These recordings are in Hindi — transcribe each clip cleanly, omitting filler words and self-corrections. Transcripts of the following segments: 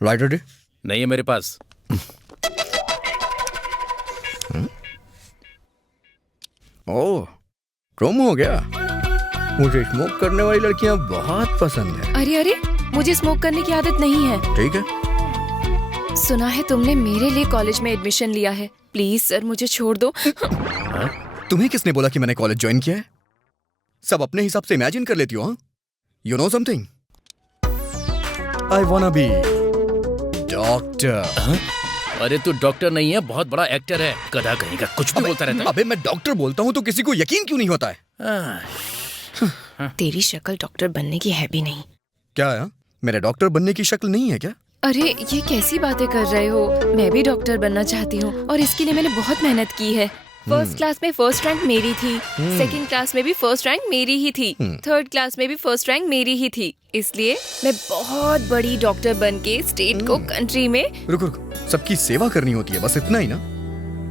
लाइटर दे। नहीं है मेरे पास। ओह, गुम हो गया। मुझे स्मोक करने वाली लड़कियां बहुत पसंद है। अरे अरे, मुझे स्मोक करने की आदत नहीं है। ठीक है। सुना है तुमने मेरे लिए कॉलेज में एडमिशन लिया है। प्लीज सर, मुझे छोड़ दो। तुम्हें किसने बोला कि मैंने कॉलेज ज्वाइन किया है? सब अपने हिसाब से इमेजिन कर लेती हो, हाँ? You know something, I wanna be doctor. अरे तू डॉक्टर नहीं है, बहुत बड़ा एक्टर है। गधा कहीं का कुछ भी बोलता रहता है। अबे मैं डॉक्टर बोलता हूँ तो किसी को यकीन क्यों नहीं होता है? तेरी शक्ल डॉक्टर बनने की है भी नहीं। क्या है? मेरे डॉक्टर बनने की शक्ल नहीं है क्या? अरे ये कैसी बातें कर रहे हो? मैं भी डॉक्टर बनना चाहती हूँ और इसके लिए मैंने बहुत मेहनत की है। फर्स्ट क्लास में फर्स्ट रैंक मेरी थी, सेकंड क्लास में भी फर्स्ट रैंक मेरी ही थी, थर्ड क्लास में भी फर्स्ट रैंक मेरी ही थी। इसलिए मैं बहुत बड़ी डॉक्टर बन के स्टेट को कंट्री में। रुक रुक, सबकी सेवा करनी होती है, बस इतना ही ना?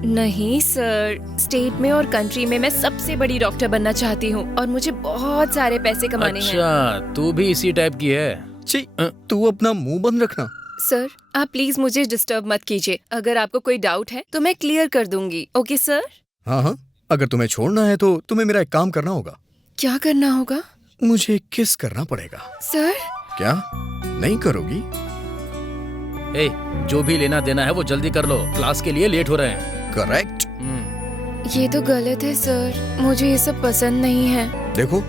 नहीं सर, स्टेट में और कंट्री में मैं सबसे बड़ी डॉक्टर बनना चाहती हूँ और मुझे बहुत सारे पैसे कमाने हैं। अच्छा, तू भी इसी टाइप की है? छी, तू अपना मुंह बंद रखना। सर आप प्लीज मुझे डिस्टर्ब मत कीजिए। अगर आपको कोई डाउट है तो मैं क्लियर कर दूंगी। Okay sir? हाँ हाँ, अगर तुम्हें छोड़ना है तो तुम्हें मेरा एक काम करना होगा। क्या करना होगा? मुझे किस करना पड़ेगा। सर? क्या नहीं करोगी? ए, जो भी लेना देना है वो जल्दी कर लो, क्लास के लिए लेट हो रहे हैं। करेक्ट। ये तो गलत है सर, मुझे ये सब पसंद नहीं है। देखो,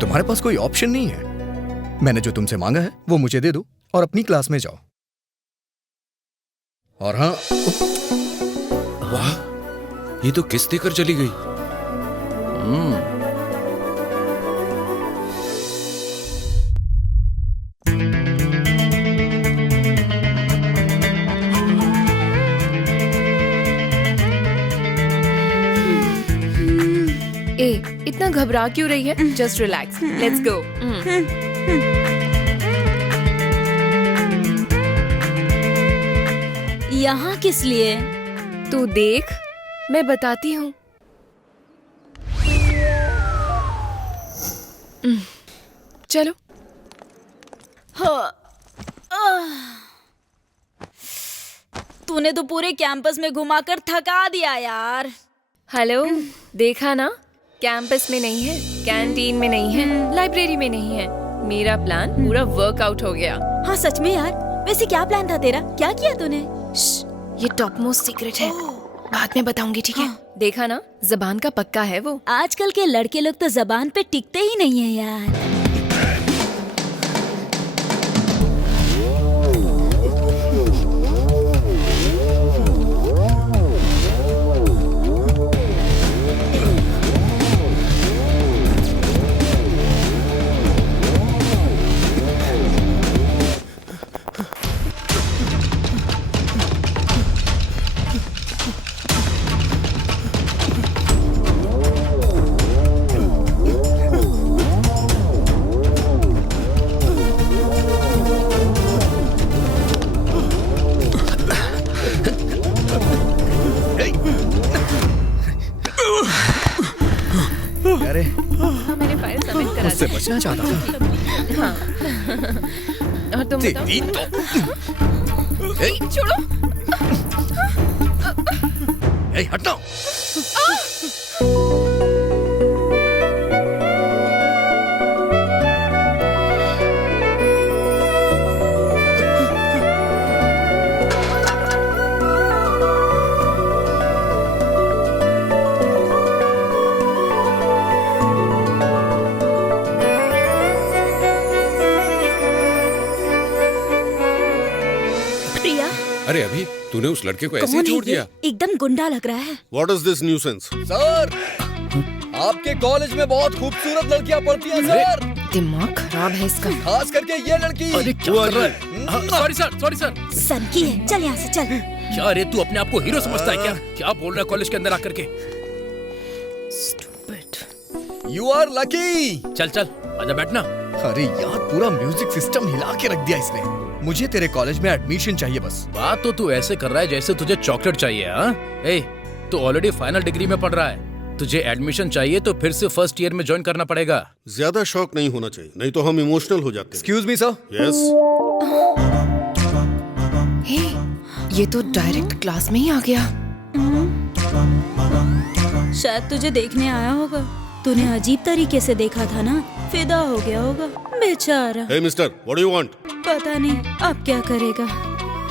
तुम्हारे पास कोई ऑप्शन नहीं है। मैंने जो तुमसे मांगा है वो मुझे दे दो और अपनी क्लास में जाओ। और हाँ, वाह, ये तो किस देकर चली गई। ए, इतना घबरा क्यों रही है? Just relax, let's go. यहाँ किस लिए? तू देख, मैं बताती हूँ। चलो। तूने तो पूरे कैंपस में घुमाकर थका दिया यार। हेलो, देखा ना? कैंपस में नहीं है, कैंटीन में नहीं है, लाइब्रेरी में नहीं है। मेरा प्लान पूरा वर्कआउट हो गया। हाँ सच में यार, वैसे क्या प्लान था तेरा? क्या किया तूने? ये टॉप मोस्ट सीक्रेट है, बाद में बताऊंगी, ठीक है? देखा ना, जबान का पक्का है वो। आजकल के लड़के लोग तो जबान पे टिकते ही नहीं है यार। अरे हाँ, मैंने फाइल सबमिट करा उससे दी। बचना चाहता था। हाँ। और तुम बताओ? तेरी तो ए, छोड़ो। ए, हटना। प्रिया, अरे अभी तूने उस लड़के को ऐसे कौन ही है छोड़ ये? दिया? एकदम गुंडा लग रहा है। What is this nuisance? Sir, आपके कॉलेज में बहुत खूबसूरत लड़कियां पढ़ती हैं सर। दिमाग खराब है इसका। खास करके ये लड़की। अरे क्या कर रहा है? Sorry sir, sorry sir. सन की है, चल यहाँ से चल। क्या रे, तू अपने आप को हीरो समझता है क्या? क्या बोल रहा है कॉलेज के अंदर आकर के? You are lucky. चल चल, आजा बैठना। अरे यार, पूरा म्यूजिक सिस्टम हिला के रख दिया इसने। मुझे तेरे कॉलेज में एडमिशन चाहिए बस। बात तो तू ऐसे कर रहा है जैसे तुझे चॉकलेट चाहिए। हाँ, ए, तू ऑलरेडी फाइनल डिग्री में पढ़ रहा है, तुझे एडमिशन चाहिए तो फिर से फर्स्ट ईयर में ज्वाइन करना पड़ेगा। ज्यादा शौक नहीं होना चाहिए, नहीं तो हम इमोशनल हो जाते हैं। Excuse me sir. यस। ये तो डायरेक्ट क्लास में ही आ गया। शायद तुझे देखने आया होगा। तूने अजीब तरीके से देखा था ना, फिदा हो गया होगा बेचारा। Hey mister, what do you want? पता नहीं अब क्या करेगा।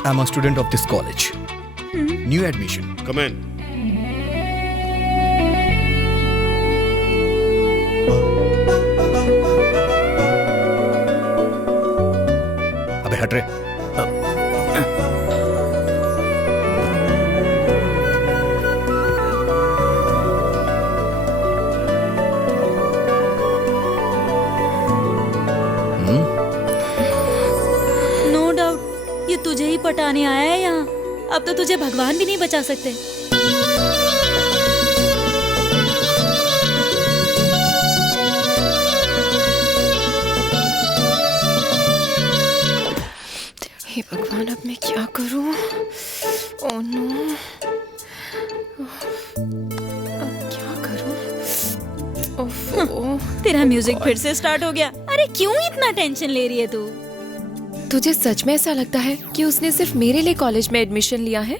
I'm a student of this college. New admission. Come in. अबे हट रे। नो डाउट ये तुझे ही पटाने आया है यहाँ। अब तो तुझे भगवान भी नहीं बचा सकते। हे भगवान, अब मैं क्या करूं? ओह नो, अब क्या करूं? ओह, तेरा म्यूजिक फिर से स्टार्ट हो गया। अरे क्यों इतना टेंशन ले रही है तू? तुझे सच में ऐसा लगता है कि उसने सिर्फ मेरे लिए कॉलेज में एडमिशन लिया है?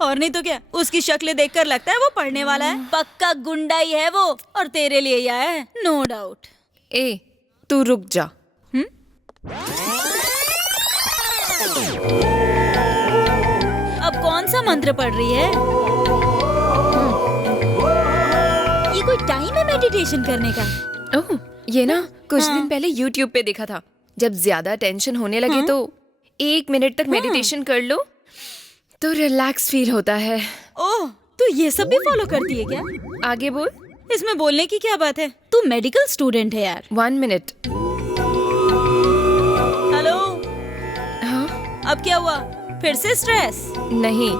और नहीं तो क्या, उसकी शक्ल देखकर लगता है वो पढ़ने वाला है। पक्का गुंडा ही है वो, और तेरे लिए ही आया है, नो डाउट। ए, तू रुक जा। अब कौन सा मंत्र पढ़ रही है? ये कोई टाइम है मेडिटेशन करने का? ओह, ये ना कुछ दिन पहले YouTube पे देखा था। जब ज्यादा टेंशन होने लगे तो 1 मिनट तक मेडिटेशन कर लो तो रिलैक्स फील होता है। ओह, तू ये सब भी फॉलो करती है क्या? आगे बोल। इसमें बोलने की क्या बात है? तू मेडिकल स्टूडेंट है यार। 1 मिनट। हेलो, हाँ? अब क्या हुआ? फिर से स्ट्रेस? नहीं,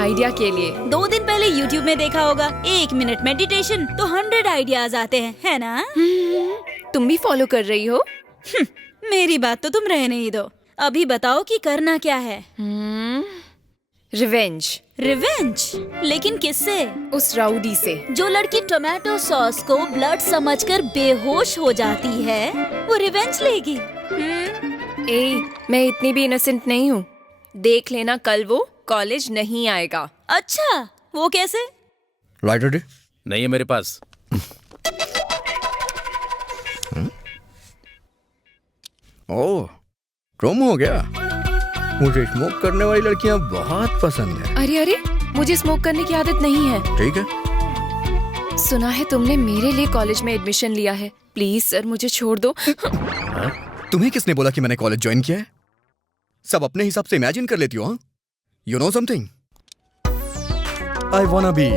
आइडिया के लिए। 2 दिन पहले YouTube में देखा होगा, 1 मिनट मेडिटेशन तो 100 आइडियाज आते हैं, है ना? तुम भी फॉलो कर रही हो? मेरी बात तो तुम रहने ही दो। अभी बताओ कि करना क्या है? रिवेंज। रिवेंज? लेकिन किससे? उस राउडी से। जो लड़की टोमेटो सॉस को ब्लड समझकर बेहोश हो जाती है, वो रिवेंज लेगी। ए, मैं इतनी भी इनोसेंट नहीं हूँ। देख लेना, कल वो कॉलेज नहीं आएगा। अच्छा, वो कैसे? लाइटर दे। नहीं है मेरे पास। ओह, रोम हो गया। मुझे स्मोक करने वाली लड़कियां बहुत पसंद है। अरे अरे, मुझे स्मोक करने की आदत नहीं है। ठीक है। सुना है तुमने मेरे लिए कॉलेज में एडमिशन लिया है। प्लीज सर, मुझे छोड़ दो। तुम्हें किसने बोला कि मैंने कॉलेज ज्वाइन किया है? सब अपने हिसाब से इमेजिन कर लेती हो, हाँ? You know something? I wanna be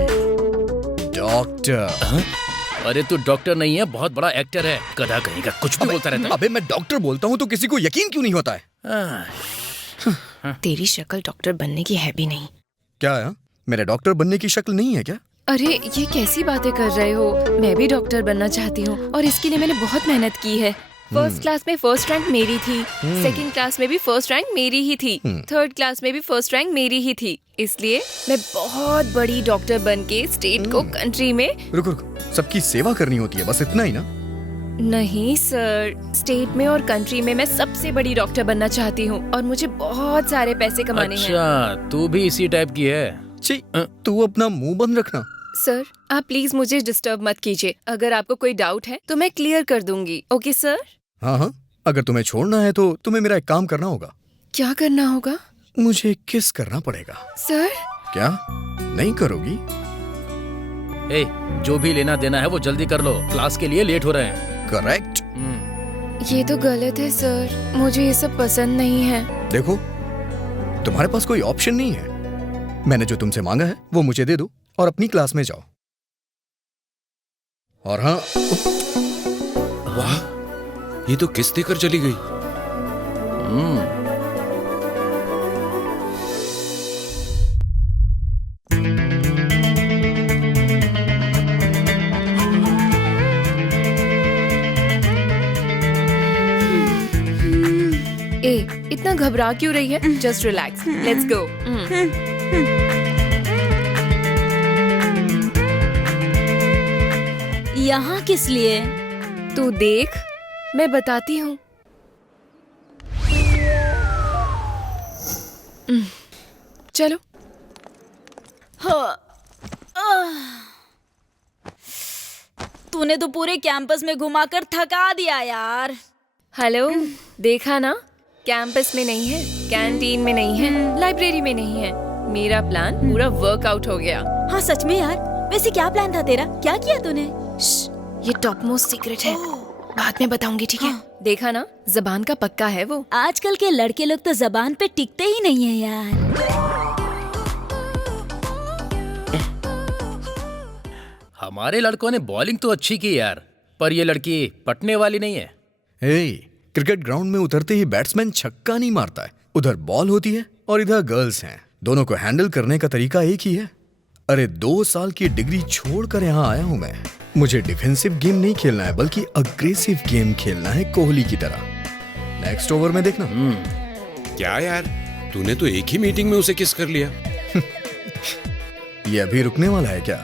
doctor. अरे तू डॉक्टर नहीं है, बहुत बड़ा एक्टर है। गधा कहीं का कुछ भी बोलता रहता है। अबे मैं डॉक्टर बोलता हूँ तो किसी को यकीन क्यों नहीं होता है? तेरी शक्ल डॉक्टर बनने की है भी नहीं। क्या है? मेरे डॉक्टर बनने की शक्ल नहीं है क्या? अरे ये कैसी बातें कर रहे हो? मैं भी डॉक्टर बनना चाहती हूँ और इसके लिए मैंने बहुत मेहनत की है। फर्स्ट क्लास में फर्स्ट रैंक मेरी थी, सेकंड क्लास में भी फर्स्ट रैंक मेरी ही थी, थर्ड क्लास में भी फर्स्ट रैंक मेरी ही थी। इसलिए मैं बहुत बड़ी डॉक्टर बन के स्टेट को कंट्री में। रुक रुक, सबकी सेवा करनी होती है, बस इतना ही ना? नहीं सर, स्टेट में और कंट्री में मैं सबसे बड़ी डॉक्टर बनना चाहती हूँ और मुझे बहुत सारे पैसे कमाने हैं। अच्छा, तू भी इसी टाइप की है? छी, तू अपना मुंह बंद रखना। सर, आप प्लीज मुझे डिस्टर्ब मत कीजिए। अगर आपको कोई डाउट है तो मैं क्लियर कर दूंगी। Okay sir? हाँ हाँ, अगर तुम्हें छोड़ना है तो तुम्हें मेरा एक काम करना होगा। क्या करना होगा? मुझे किस करना पड़ेगा। सर? क्या नहीं करोगी? ए, जो भी लेना देना है वो जल्दी कर लो, क्लास के लिए लेट हो रहे हैं। करेक्ट। ये तो गलत है सर, मुझे ये सब पसंद नहीं है। देखो, तुम्हारे पास कोई ऑप्शन नहीं है। मैंने जो तुमसे मांगा है वो मुझे दे दो और अपनी क्लास में जाओ। और हाँ, वाह, ये तो किस देकर चली गई। ए, इतना घबरा क्यों रही है? Just relax, let's go. यहाँ किस लिए? तू देख, मैं बताती हूँ। चलो। तूने तो पूरे कैंपस में घुमाकर थका दिया यार। हेलो, देखा ना, कैंपस में नहीं है, कैंटीन में नहीं है, लाइब्रेरी में नहीं है। मेरा प्लान पूरा वर्कआउट हो गया। हाँ सच में यार, वैसे क्या प्लान था तेरा? क्या किया तूने? ये टॉप मोस्ट सीक्रेट है, बाद में बताऊंगी, ठीक है? देखा ना, जबान का पक्का है वो। आजकल के लड़के लोग तो जबान पे टिकते ही नहीं है यार। हमारे लड़कों ने बॉलिंग तो अच्छी की यार, पर ये लड़की पटने वाली नहीं है। क्रिकेट ग्राउंड में उतरते ही बैट्समैन छक्का नहीं मारता है। उधर बॉल होती है और इधर गर्ल्स हैं। दोनों को हैंडल करने का तरीका एक ही है। अरे 2 साल की डिग्री छोड़कर यहाँ आया हूँ मैं। मुझे डिफेंसिव गेम नहीं खेलना है, बल्कि अग्रेसिव गेम खेलना है, कोहली की तरह। नेक्स्ट ओवर में देखना। क्या यार, तूने तो एक ही मीटिंग में उसे किस कर लिया। ये अभी रुकने वाला है क्या?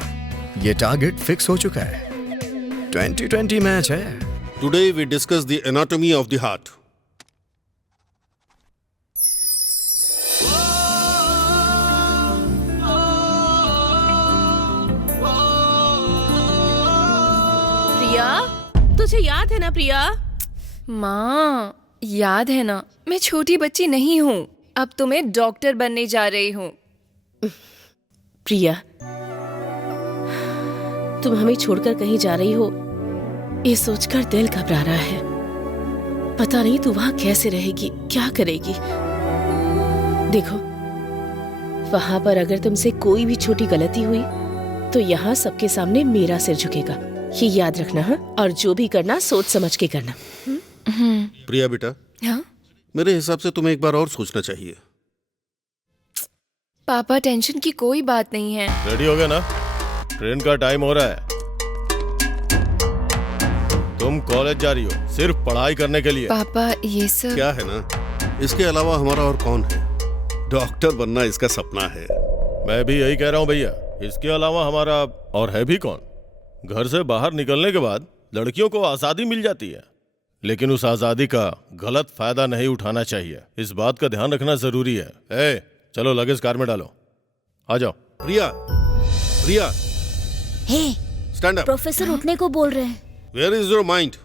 ये टारगेट फिक्स हो चुका है। 2020 मैच है। Today we discuss the anatomy of the heart. प्रिया, तुझे याद है ना प्रिया? माँ, याद है ना, मैं छोटी बच्ची नहीं हूँ। अब तो मैं डॉक्टर बनने जा रही हूँ। प्रिया, तुम हमें छोड़कर कहीं जा रही हो, ये सोचकर दिल घबरा रहा है। पता नहीं तू वहां कैसे रहेगी, क्या करेगी। देखो, वहां पर अगर तुमसे कोई भी छोटी गलती हुई तो यहाँ सबके सामने मेरा सिर झुकेगा। ये याद रखना। हाँ, और जो भी करना सोच समझ के करना। प्रिया बेटा, हाँ मेरे हिसाब से तुम्हें एक बार और सोचना चाहिए। पापा, टेंशन की कोई बात नहीं है। रेडी हो गया ना? ट्रेन का टाइम हो रहा है। तुम कॉलेज जा रही हो सिर्फ पढ़ाई करने के लिए। पापा, ये सब क्या है ना, इसके अलावा हमारा और कौन है? डॉक्टर बनना इसका सपना है। मैं भी यही कह रहा हूँ भैया, इसके अलावा हमारा और है भी कौन? घर से बाहर निकलने के बाद लड़कियों को आजादी मिल जाती है, लेकिन उस आजादी का गलत फायदा नहीं उठाना चाहिए। इस बात का ध्यान रखना जरूरी है। चलो लगेज कार में डालो, आ जाओ। प्रिया, प्रिया, हे, स्टैंड अप। प्रोफेसर उठने को बोल रहे हैं। Where is your mind?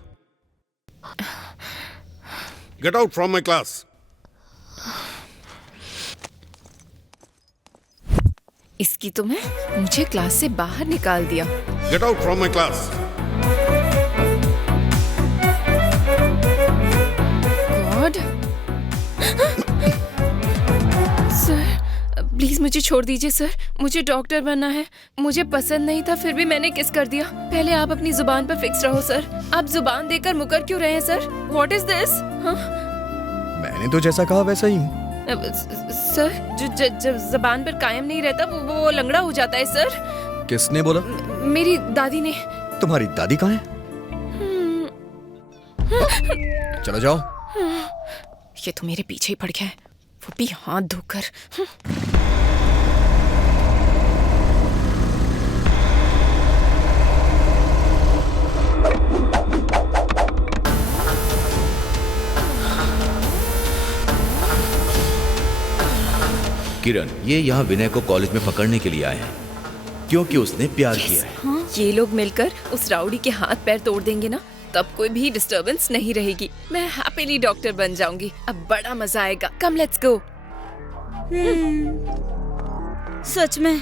Get out from my class. इसकी तो मैं मुझे क्लास से बाहर निकाल दिया। Get out from my class. God, sir please मुझे छोड़ दीजिए सर, मुझे डॉक्टर बनना है। मुझे पसंद नहीं था, फिर भी मैंने किस कर दिया। पहले आप अपनी जुबान पर फिक्स रहो सर। आप जुबान देकर मुकर क्यों रहे हैं सर? What is this? मैंने तो जैसा कहा वैसा ही हूँ। सर, जो जुबान पर कायम नहीं रहता वो लंगड़ा हो जाता है सर। किसने बोला? मेरी दादी ने। तुम्हारी दादी कहाँ है? चलो जाओ। ये तो मेरे पीछे ही पड़ गया है, वो भी हाथ धोकर। किरण, ये यहाँ विनय को कॉलेज में पकड़ने के लिए आए हैं क्योंकि उसने प्यार किया है। ये लोग मिलकर उस राउडी के हाथ पैर तोड़ देंगे ना, तब कोई भी डिस्टरबेंस नहीं रहेगी। मैं हैप्पीली डॉक्टर बन जाऊंगी। अब बड़ा मजा आएगा। Come let's go. सच में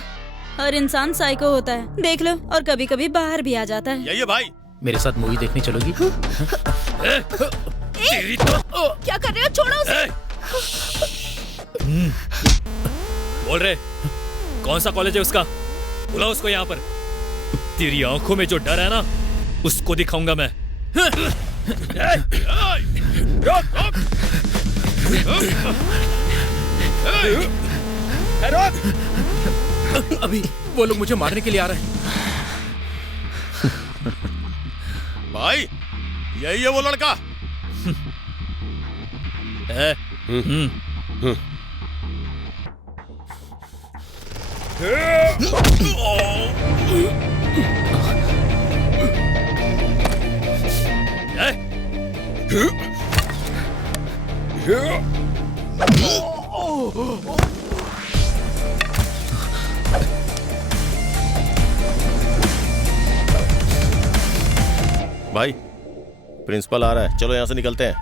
हर इंसान साइको होता है, देख लो, और कभी कभी बाहर भी आ जाता है। ये भाई, मेरे साथ मूवी देखने चलोगी? क्या कर रहे हो? छोड़ो उसे। बोल रहे, कौन सा कॉलेज है उसका? बुलाओ उसको यहाँ पर। तेरी आंखों में जो डर है ना, उसको दिखाऊंगा मैं। अभी वो लोग मुझे मारने के लिए आ रहे हैं। भाई यही है वो लड़का। भाई, प्रिंसिपल आ रहा है, चलो यहाँ से निकलते हैं।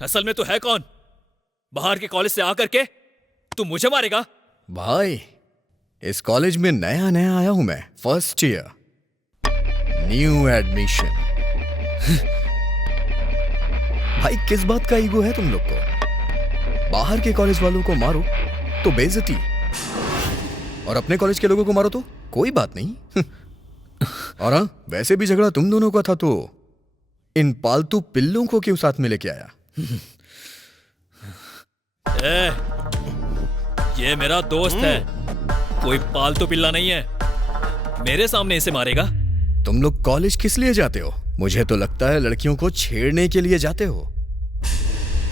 असल में तू है कौन? बाहर के कॉलेज से आकर के तू मुझे मारेगा? भाई, इस कॉलेज में नया नया आया हूं मैं, फर्स्ट ईयर, न्यू एडमिशन। भाई, किस बात का ईगो है तुम लोग को? बाहर के कॉलेज वालों को मारो तो बेइज्जती, और अपने कॉलेज के लोगों को मारो तो कोई बात नहीं। और हाँ, वैसे भी झगड़ा तुम दोनों का था तो इन पालतू पिल्लों को क्यों साथ में लेके आया? ये मेरा दोस्त है, कोई पालतू पिल्ला नहीं है। मेरे सामने इसे मारेगा? तुम लोग कॉलेज किस लिए जाते हो? मुझे तो लगता है लड़कियों को छेड़ने के लिए जाते हो।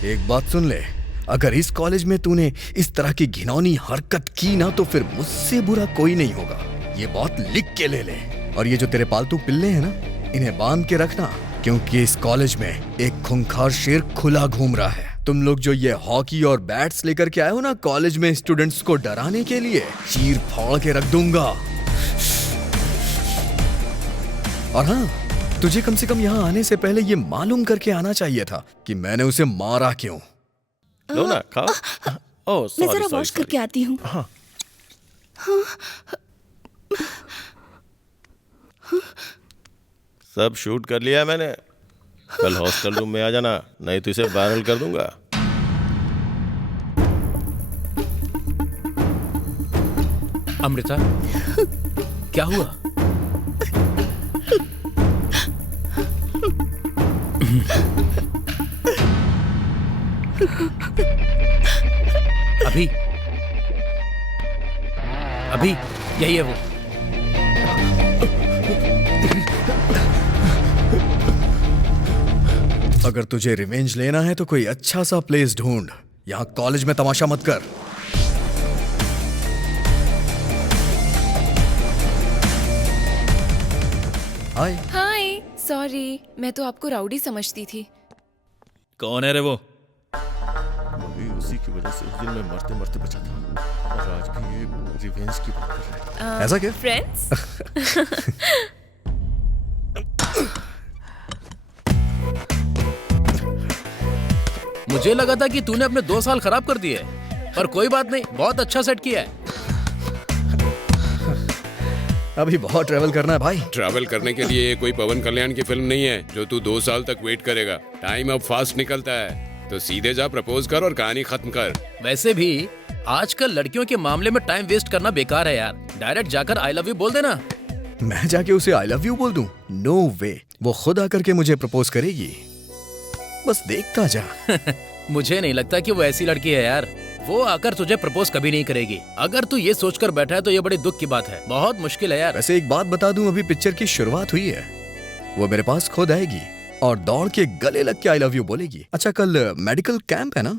एक बात सुन ले, अगर इस कॉलेज में तूने इस तरह की घिनौनी हरकत की ना तो फिर मुझसे बुरा कोई नहीं होगा। ये बात लिख के ले ले। और ये जो तेरे पालतू पिल्ले हैं ना, इन्हें बांध के रखना, क्योंकि इस कॉलेज में एक खूंखार शेर खुला घूम रहा है। तुम लोग जो ये हॉकी और बैट्स लेकर के आए हो ना कॉलेज में स्टूडेंट्स को डराने के लिए, चीर फाड़ के रख दूंगा। और हाँ, तुझे कम से कम यहाँ आने से पहले ये मालूम करके आना चाहिए था कि मैंने उसे मारा क्यों। लो ना, खाओ। ओह, मैं जरा वॉश करके आती हूँ। हाँ। सब शूट कर लिया है मैंने। कल हॉस्टल रूम में आ जाना, नहीं तो इसे वायरल कर दूंगा। अमृता, क्या हुआ? अभी अभी यही है वो। अगर तुझे रिवेंज लेना है तो कोई अच्छा सा प्लेस ढूंढ, यहाँ कॉलेज में तमाशा मत कर। हाय। हाय, सॉरी, मैं तो आपको राउडी समझती थी। कौन है रे वो? अभी उसी की वजह से उस दिन मैं मरते मरते बचा था, और आज भी ये रिवेंज की बात कर रहा है। ऐसा क्या? फ्रेंड्स? मुझे लगा था कि तूने अपने 2 साल खराब कर दिए, पर कोई बात नहीं, बहुत अच्छा सेट किया है। अभी बहुत ट्रैवल करना है भाई। ट्रैवल करने के लिए ये कोई पवन कल्याण की फिल्म नहीं है जो तू 2 साल तक वेट करेगा। टाइम अब फास्ट निकलता है, तो सीधे जा, प्रपोज कर और कहानी खत्म कर। वैसे भी आजकल लड़कियों के मामले में टाइम वेस्ट करना बेकार है यार। डायरेक्ट जाकर आई लव यू बोल देना। मैं जाके उसे आई लव यू बोल दूं? नो वे, वो खुद आकर के मुझे प्रपोज करेगी। बस देखता जा। मुझे नहीं लगता कि वो ऐसी लड़की है यार, वो आकर तुझे प्रपोज कभी नहीं करेगी। अगर तू ये सोचकर बैठा है तो ये बड़ी दुख की बात है, बहुत मुश्किल है यार। वैसे एक बात बता दूं, अभी पिक्चर की शुरुआत हुई है। वो मेरे पास खुद आएगी और दौड़ के गले लग के आई लव यू बोलेगी। अच्छा, कल मेडिकल कैंप है ना?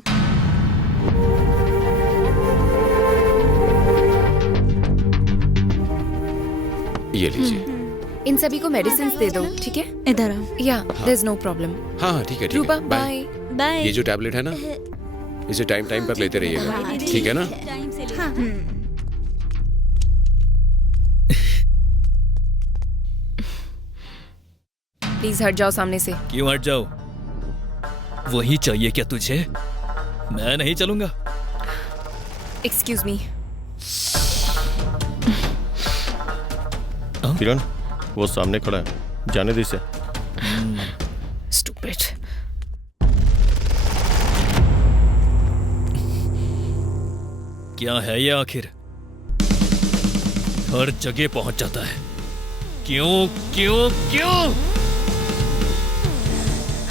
ये लीजिए। इन सभी को मेडिसिन दे दो, ठीक है? इधर आओ। या देयर इज नो प्रॉब्लम। हाँ ठीक है, ठीक रूपा, है, बाय। बाय। बाय। ये जो टैबलेट है ना, इसे टाइम टाइम पर लेते रहिएगा, ठीक है ना? टाइम से ले। प्लीज हट जाओ सामने से। क्यों हट जाओ? वही चाहिए क्या तुझे? मैं नहीं चलूंगा। Excuse me. किरण, वो सामने खड़ा है, जाने दे इसे। स्टूपिड। क्या है ये आखिर? हर जगह पहुंच जाता है। क्यों क्यों क्यों?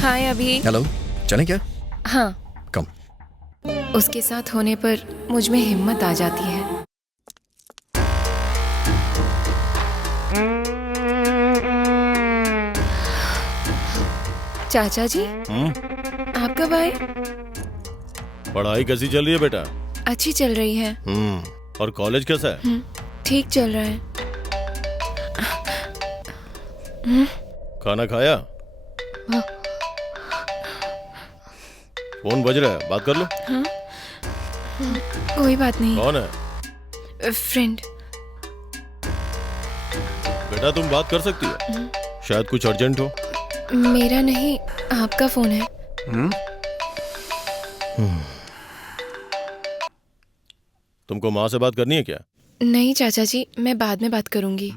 हाय अभी। हेलो, चलें क्या? हाँ, कम। उसके साथ होने पर मुझ में हिम्मत आ जाती है। चाचा जी, आप कब आए? पढ़ाई कैसी चल रही है बेटा? अच्छी चल रही है। और कॉलेज कैसा है? ठीक चल रहा है। खाना खाया? फोन बज रहा है, बात कर लो। कोई बात नहीं। कौन है? फ्रेंड। बेटा तुम बात कर सकती हो, शायद कुछ अर्जेंट हो। मेरा नहीं, आपका फोन है। तुमको माँ से बात करनी है क्या? नहीं चाचा जी, मैं बाद में बात करूंगी।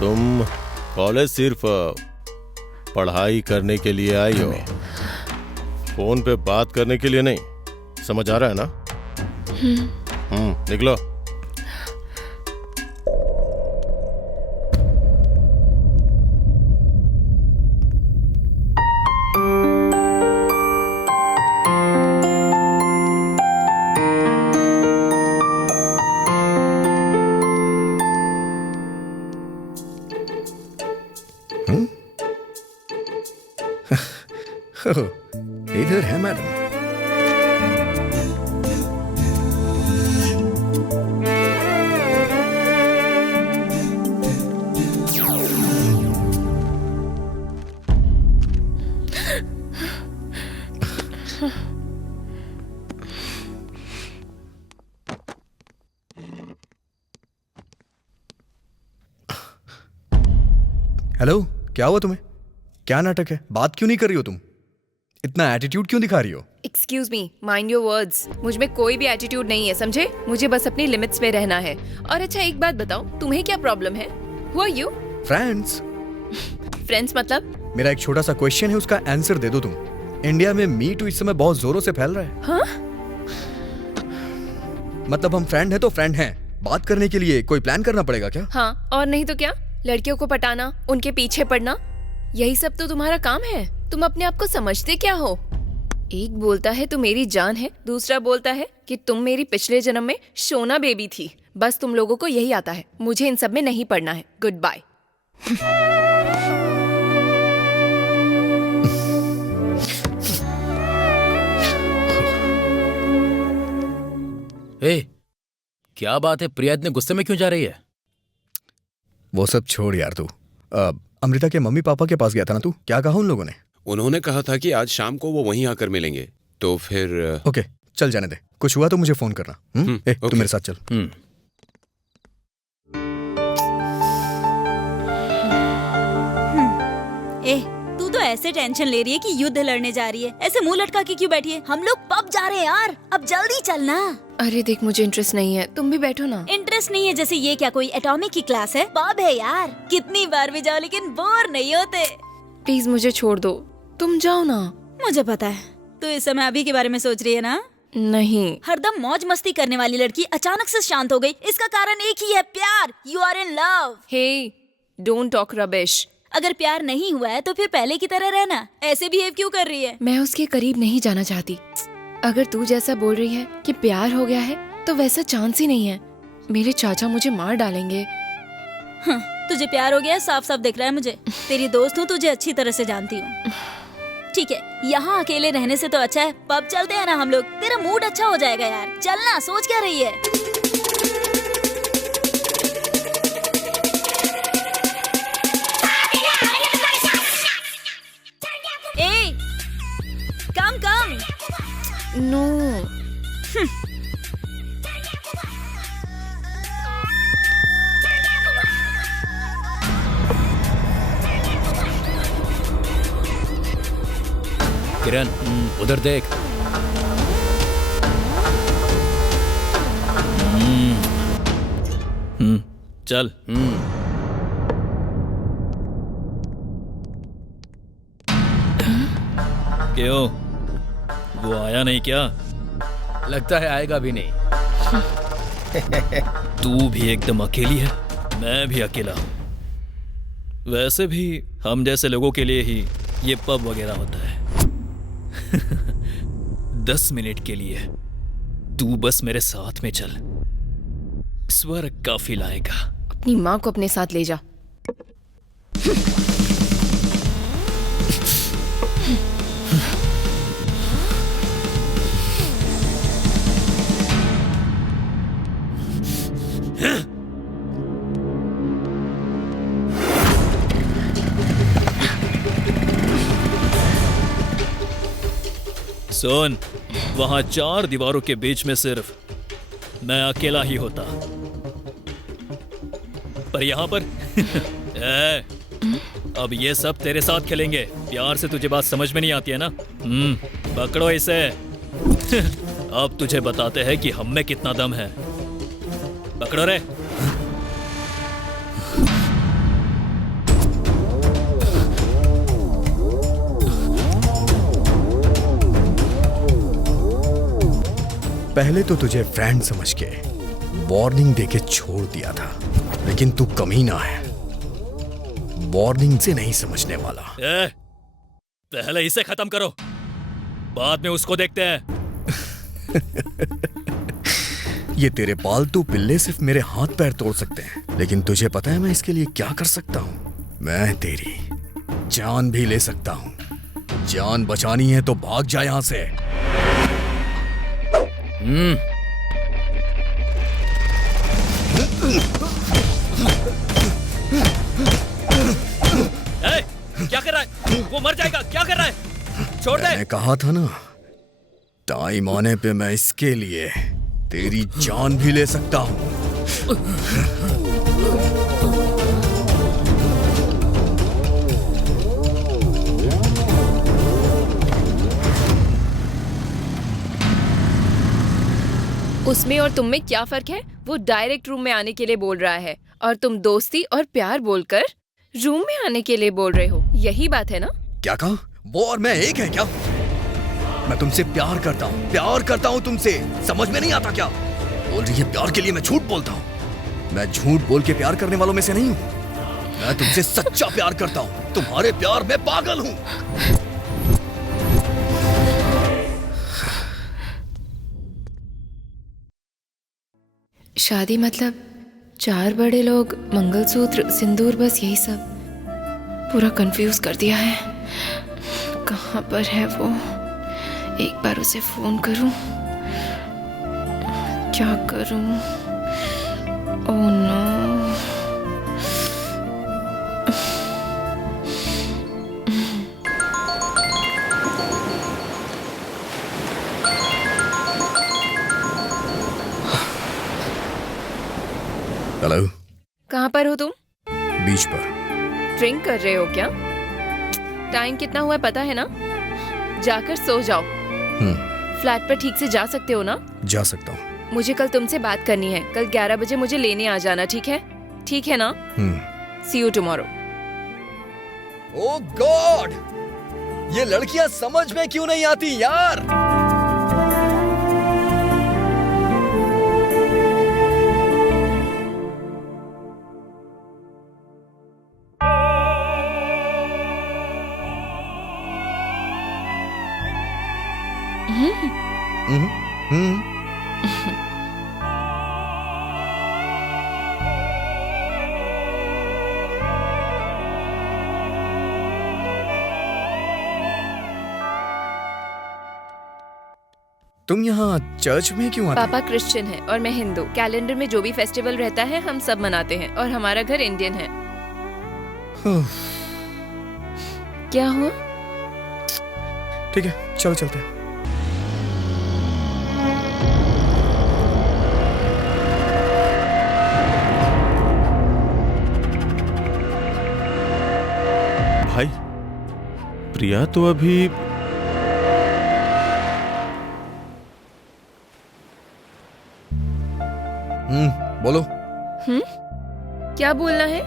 तुम कॉलेज सिर्फ पढ़ाई करने के लिए आई हो, फोन पे बात करने के लिए नहीं। समझ आ रहा है ना? निकलो। इधर है मैडम। हेलो, क्या हुआ तुम्हें? क्या नाटक है? बात क्यों नहीं कर रही हो तुम? इतना एटीट्यूड क्यों दिखा रही हो? Excuse me, mind your words. मुझ में कोई भी एटीट्यूड नहीं है, समझे? मुझे बस अपनी लिमिट्स में रहना है। और अच्छा एक बात बताओ, तुम्हें क्या प्रॉब्लम है? Who are you? Friends. Friends मतलब? मेरा एक छोटा सा क्वेश्चन है, उसका आंसर दे दो तुम। इंडिया में मी टू इस समय बहुत जोरों से फैल रहा है। हाँ? मतलब हम फ्रेंड हैं तो फ्रेंड हैं। बात करने के लिए कोई प्लान करना पड़ेगा क्या? हाँ, और नहीं तो क्या? लड़कियों को पटाना, उनके पीछे पड़ना, यही सब तो तुम्हारा काम है। तुम अपने आप को समझते क्या हो? एक बोलता है तू मेरी जान है, दूसरा बोलता है कि तुम मेरी पिछले जन्म में शोना बेबी थी। बस तुम लोगों को यही आता है। मुझे इन सब में नहीं पड़ना है। Goodbye. क्या बात है? प्रिया इतने गुस्से में क्यों जा रही है? वो सब छोड़ यार तू। अमृता के मम्मी पापा के पास गया था ना तू? क्या कहा उन लोगों ने? उन्होंने कहा था कि आज शाम को वो वहीं आकर मिलेंगे, तो फिर ओके, चल जाने दे। कुछ हुआ तो मुझे फोन करना। तू मेरे साथ चल। तू तो ऐसे टेंशन ले रही है कि युद्ध लड़ने जा रही है। ऐसे मुंह लटका के क्यों बैठी है? हम लोग पब जा रहे हैं यार, अब जल्दी चलना। अरे देख, मुझे इंटरेस्ट नहीं है, तुम भी बैठो ना। इंटरेस्ट नहीं है जैसे ये क्या कोई एटॉमिक की क्लास है? पब है यार, कितनी बार भी जाओ लेकिन बोर नहीं होते। प्लीज मुझे छोड़ दो, तुम जाओ ना। मुझे पता है तू इस समय अभी के बारे में सोच रही है ना? नहीं। हरदम मौज मस्ती करने वाली लड़की अचानक से शांत हो गई। इसका कारण एक ही है, प्यार। You are in love. Hey, don't talk rubbish. अगर प्यार नहीं हुआ है तो फिर पहले की तरह रहना। ऐसे बिहेव क्यों कर रही है? मैं उसके करीब नहीं जाना चाहती। अगर तू जैसा बोल रही है कि प्यार हो गया है तो वैसा चांस ही नहीं है। मेरे चाचा मुझे मार डालेंगे। तुझे प्यार हो गया है, साफ साफ दिख रहा है मुझे। तेरी दोस्त हूँ, तुझे अच्छी तरह से जानती हूँ। ठीक है, यहाँ अकेले रहने से तो अच्छा है पब चलते हैं ना हम लोग। तेरा मूड अच्छा हो जाएगा यार। चलना, सोच क्या रही है? ए, कम। नो। किरण, उधर देख। चल। क्यों, वो आया नहीं क्या? लगता है आएगा भी नहीं। तू भी एकदम अकेली है, मैं भी अकेला हूं। वैसे भी हम जैसे लोगों के लिए ही ये पब वगैरह होता है। 10 मिनट के लिए तू बस मेरे साथ में चल, स्वर्ग का फील आएगा। अपनी माँ को अपने साथ ले जा। सुन, वहां 4 दीवारों के बीच में सिर्फ मैं अकेला ही होता, पर यहाँ पर ए, अब ये सब तेरे साथ खेलेंगे। प्यार से तुझे बात समझ में नहीं आती है ना? पकड़ो इसे। अब तुझे बताते हैं कि हम में कितना दम है। पकड़ो रे। पहले तो तुझे फ्रेंड समझ के वार्निंग देके छोड़ दिया था, लेकिन तू कमीना है, वार्निंग से नहीं समझने वाला। पहले इसे खत्म करो, बाद में उसको देखते हैं। ये तेरे पालतू पिल्ले सिर्फ मेरे हाथ पैर तोड़ सकते हैं, लेकिन तुझे पता है मैं इसके लिए क्या कर सकता हूँ? मैं तेरी जान भी ले सकता हूँ। जान बचानी है तो भाग जा यहाँ से। क्या कर रहा है? वो मर जाएगा। क्या कर रहा है? छोड़ दे। मैंने कहा था ना, टाइम आने पे मैं इसके लिए तेरी जान भी ले सकता हूँ। उसमें और तुम में क्या फर्क है? वो डायरेक्ट रूम में आने के लिए बोल रहा है और तुम दोस्ती और प्यार बोलकर रूम में आने के लिए बोल रहे हो। यही बात है ना? क्या कहा? वो और मैं एक है क्या? मैं तुमसे प्यार करता हूँ तुमसे। समझ में नहीं आता क्या? बोल रही है प्यार के लिए मैं झूठ बोलता हूँ। मैं झूठ बोल के प्यार करने वालों में से नहीं हूँ। मैं तुमसे सच्चा प्यार करता हूँ। तुम्हारे प्यार में पागल हूँ। शादी मतलब 4 बड़े लोग, मंगलसूत्र, सिंदूर, बस यही सब। पूरा कंफ्यूज कर दिया है। कहाँ पर है वो? एक बार उसे फोन करूं। क्या करूं? Oh no. हेलो। कहाँ पर हो तुम? बीच पर। ड्रिंक कर रहे हो क्या? टाइम कितना हुआ है पता है ना? जाकर सो जाओ। फ्लैट पर ठीक से जा सकते हो ना? जा सकता हूँ। मुझे कल तुमसे बात करनी है। कल 11 बजे मुझे लेने आ जाना, ठीक है? ठीक है ना? सी यू टुमारो। ओह गॉड, ये लड़कियां समझ में क्यों नहीं आती यार? तुम यहाँ चर्च में क्यों आते? पापा क्रिश्चियन है और मैं हिंदू। कैलेंडर में जो भी फेस्टिवल रहता है हम सब मनाते हैं और हमारा घर इंडियन है। क्या हुआ? ठीक है, चलो चलते हैं। भाई, प्रिया तो अभी बोलो। क्या बोलना है?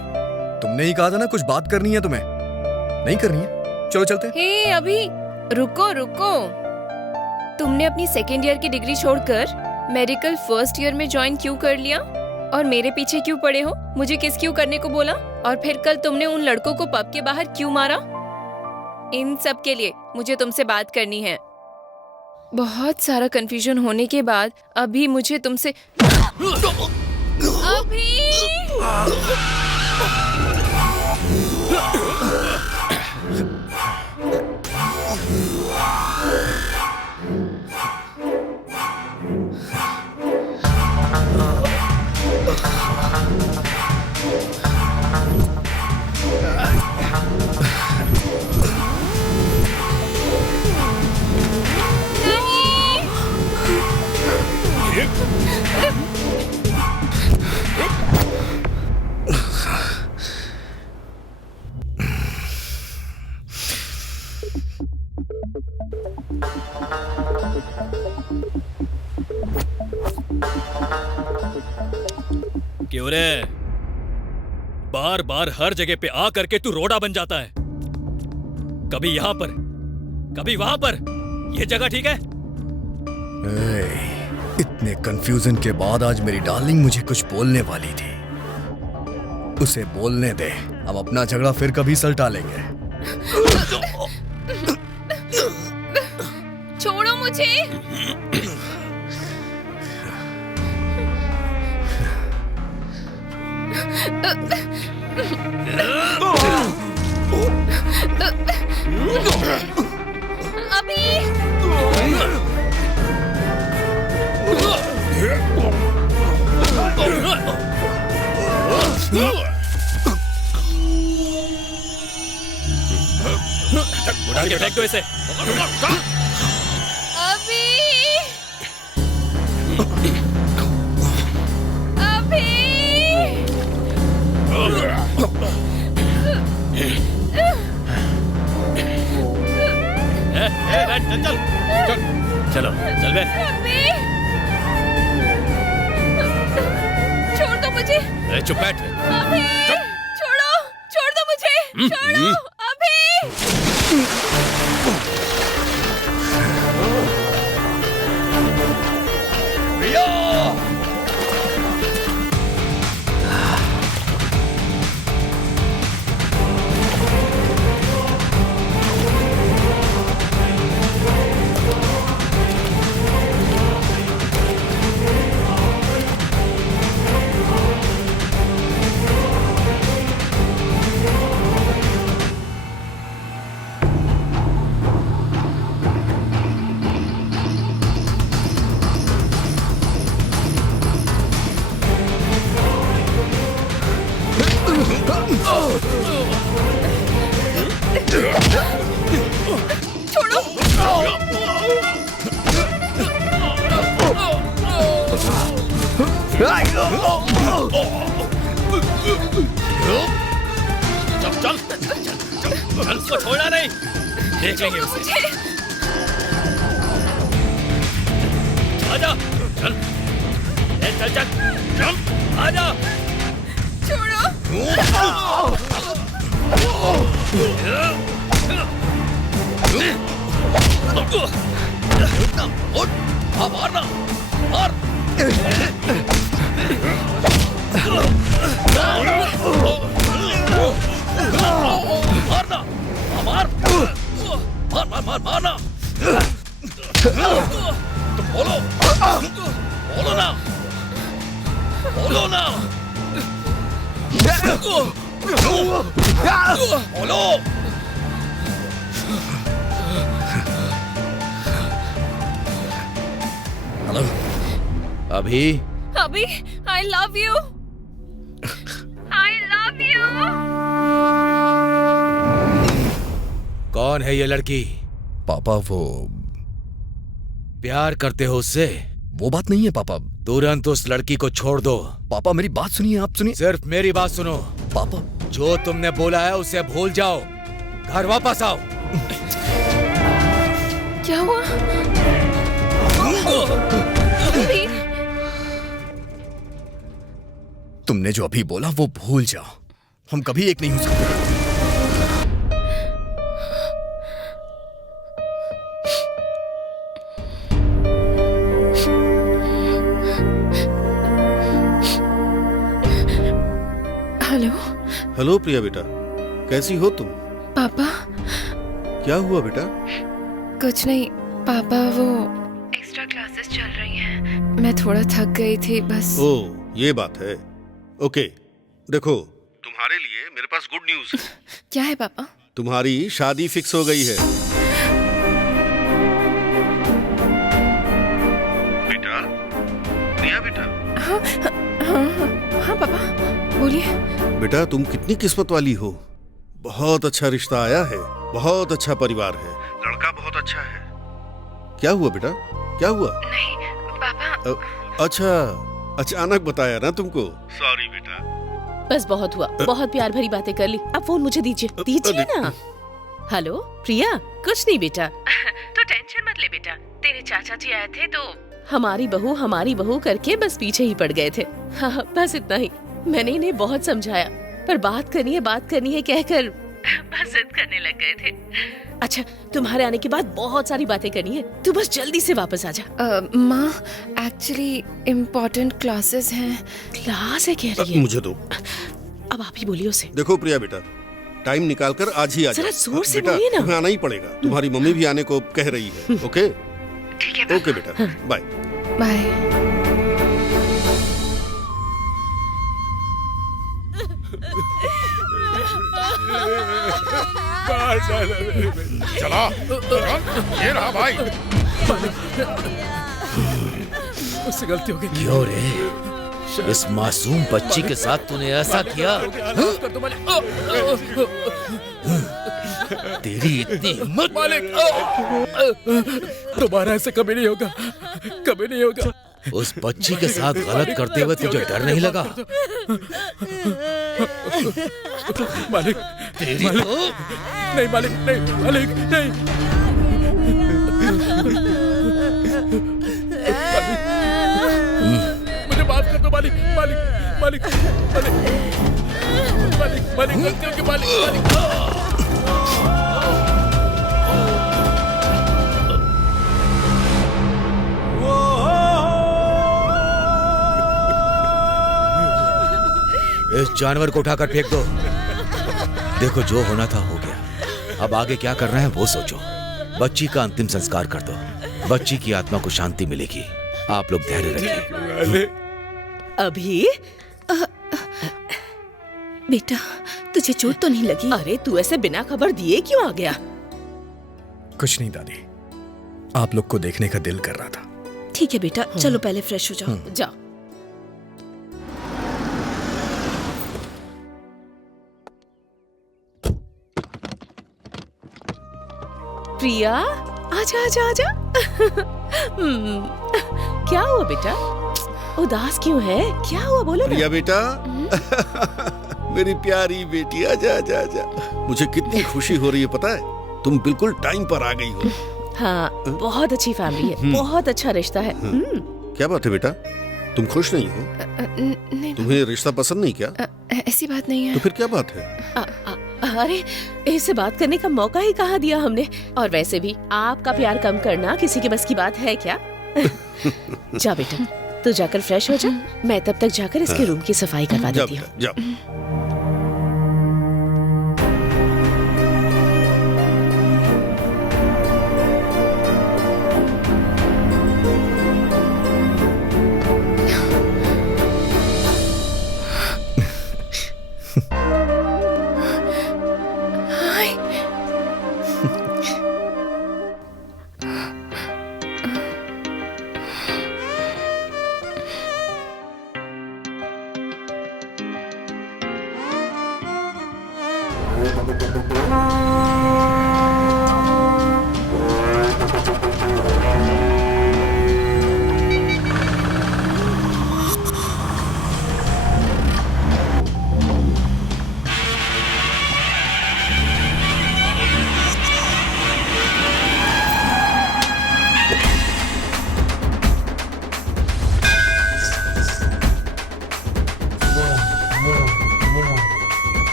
तुमने ही कहा था ना कुछ बात करनी है तुम्हें। नहीं करनी है? चलो चलते हैं। हे अभी रुको रुको। तुमने अपनी सेकेंड ईयर की डिग्री छोड़कर मेडिकल फर्स्ट ईयर में ज्वाइन क्यों कर लिया? और मेरे पीछे क्यों पड़े हो? मुझे किस क्यों करने को बोला? और फिर कल तुमने उन लड़कों को पब के बाहर क्यों मारा? इन सब के लिए मुझे तुमसे बात करनी है। बहुत सारा कंफ्यूजन होने के बाद अभी मुझे तुमसे क्यों रे? बार बार हर जगह पे आ करके तू रोड़ा बन जाता है। कभी यहाँ पर, कभी वहां पर। ये जगह ठीक है? इतने कंफ्यूजन के बाद आज मेरी डार्लिंग मुझे कुछ बोलने वाली थी। उसे बोलने दे, हम अपना झगड़ा फिर कभी सलटा लेंगे। छोड़ो मुझे। उड़ा के फेंक दो इसे। चलो चल बे। छोड़ दो मुझे। अरे चुप बैठ। छोड़ो, छोड़ दो मुझे। छोड़ो अभी। चल उसको छोड़ना नहीं। देख लेंगे उसे। आजा चल चल चल चल आजा। मारना मार। मारना मार मार मार मार मारना। तुम बोलो बोलो ना बोलो ना बोलो। हेलो अभी अभी I love you. I love you. कौन है ये लड़की? पापा वो प्यार करते हो उससे? वो बात नहीं है पापा। तुरंत उस लड़की को छोड़ दो। पापा मेरी बात सुनिए, आप सुनिए। सिर्फ मेरी बात सुनो। पापा जो तुमने बोला है उसे भूल जाओ, घर वापस आओ। क्या हुआ? तुमने जो अभी बोला वो भूल जाओ। हम कभी एक नहीं हो सकते। हेलो हेलो प्रिया बेटा, कैसी हो तुम? पापा। क्या हुआ बेटा? कुछ नहीं पापा, वो एक्स्ट्रा क्लासेस चल रही हैं। मैं थोड़ा थक गई थी बस। ओह ये बात है। ओके देखो, तुम्हारे लिए मेरे पास गुड न्यूज है। क्या है पापा? तुम्हारी शादी फिक्स हो गई है। बेटा, प्रिया बेटा। हाँ पापा बोलिए। बेटा तुम कितनी किस्मत वाली हो। बहुत अच्छा रिश्ता आया है, बहुत अच्छा परिवार है, लड़का बहुत अच्छा है। क्या हुआ बेटा, क्या हुआ? नहीं पापा। अच्छा, अचानक बताया ना तुमको। सॉरी बेटा। बस बहुत हुआ, बहुत प्यार भरी बातें कर ली। अब फोन मुझे दीजिए। दीजिए ना। हेलो प्रिया। कुछ नहीं बेटा। तो टेंशन मत ले बेटा, तेरे चाचा जी आए थे तो हमारी बहू करके बस पीछे ही पड़ गए थे। हाँ बस इतना ही। मैंने इन्हें बहुत समझाया, पर बात करनी है कहकर बस जिद करने लग गए थे। अच्छा, तुम्हारे आने के बाद बहुत सारी बातें करनी है, तू बस जल्दी से वापस आ जा। माँ, एक्चुअली इम्पोर्टेंट क्लासेस हैं। क्लास है कह रही है? मुझे दो। अब आप ही बोलिए उसे। देखो प्रिया बेटा, टाइम निकाल कर आज ही आ जरा जाओ। जोर से बेटा, बोलिए ना। तुम्हें आना ही पड़ेगा, तुम्हारी मम्मी भी आने को कह रही है। ओके ठीक है। ओके बेटा, बाय। बाय। चला ये रहा भाई। उससे गलती हो गई। क्यों रे, इस मासूम बच्ची के साथ तूने ऐसा किया? तेरी इतनी हिम्मत? मालिक, दोबारा ऐसे कभी नहीं होगा, कभी नहीं होगा। उस बच्ची के साथ गलत करते हुए तुझे डर नहीं लगा? मालिक, तेरी मालिक, तो नहीं मालिक, नहीं मालिक, नहीं। मुझे माफ कर दो मालिक, मालिक, मालिक, मालिक, मालिक, मालिक, गलती हो गई मालिक, इस जानवर को उठाकर फेंक दो। देखो, जो होना था हो गया, अब आगे क्या करना है वो सोचो। बच्ची का अंतिम संस्कार कर दो, बच्ची की आत्मा को शांति मिलेगी। आप लोग धैर्य रखिए। अभी बेटा, तुझे चोट तो नहीं लगी? अरे तू ऐसे बिना खबर दिए क्यों आ गया? कुछ नहीं दादी, आप लोग को देखने का दिल कर रहा था। ठीक है बेटा, चलो पहले फ्रेश हो जाओ। जाओ। प्रिया, आजा आजा आजा। क्या हुआ बेटा, उदास क्यों है? क्या हुआ बोलो ना। प्रिया बेटा, मेरी प्यारी बेटी, आजा आजा आजा। मुझे कितनी खुशी हो रही है पता है, तुम बिल्कुल टाइम पर आ गई हो। हाँ, बहुत अच्छी फैमिली है, बहुत अच्छा रिश्ता है। क्या बात है बेटा, तुम खुश नहीं हो? नहीं, तुम्हें रिश्ता पसंद नहीं क्या? ऐसी बात नहीं है। तो फिर क्या बात है? अरे, इससे बात करने का मौका ही कहाँ दिया हमने। और वैसे भी आपका प्यार कम करना किसी के बस की बात है क्या? जा बेटा, तू जाकर फ्रेश हो जा, मैं तब तक जाकर इसके रूम की सफाई करवा देती हूँ। जाओ।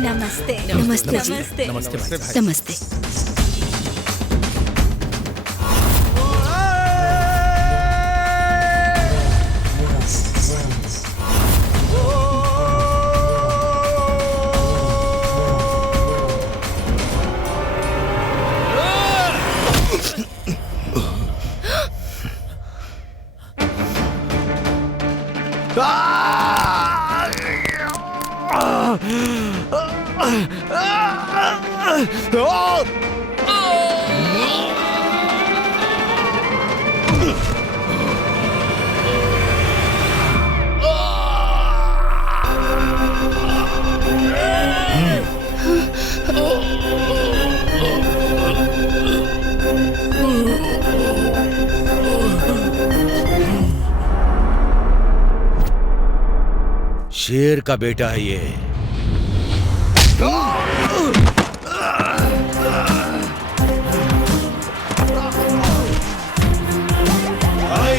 नमस्ते नमस्ते नमस्ते नमस्ते नमस्ते। शेर का बेटा है ये।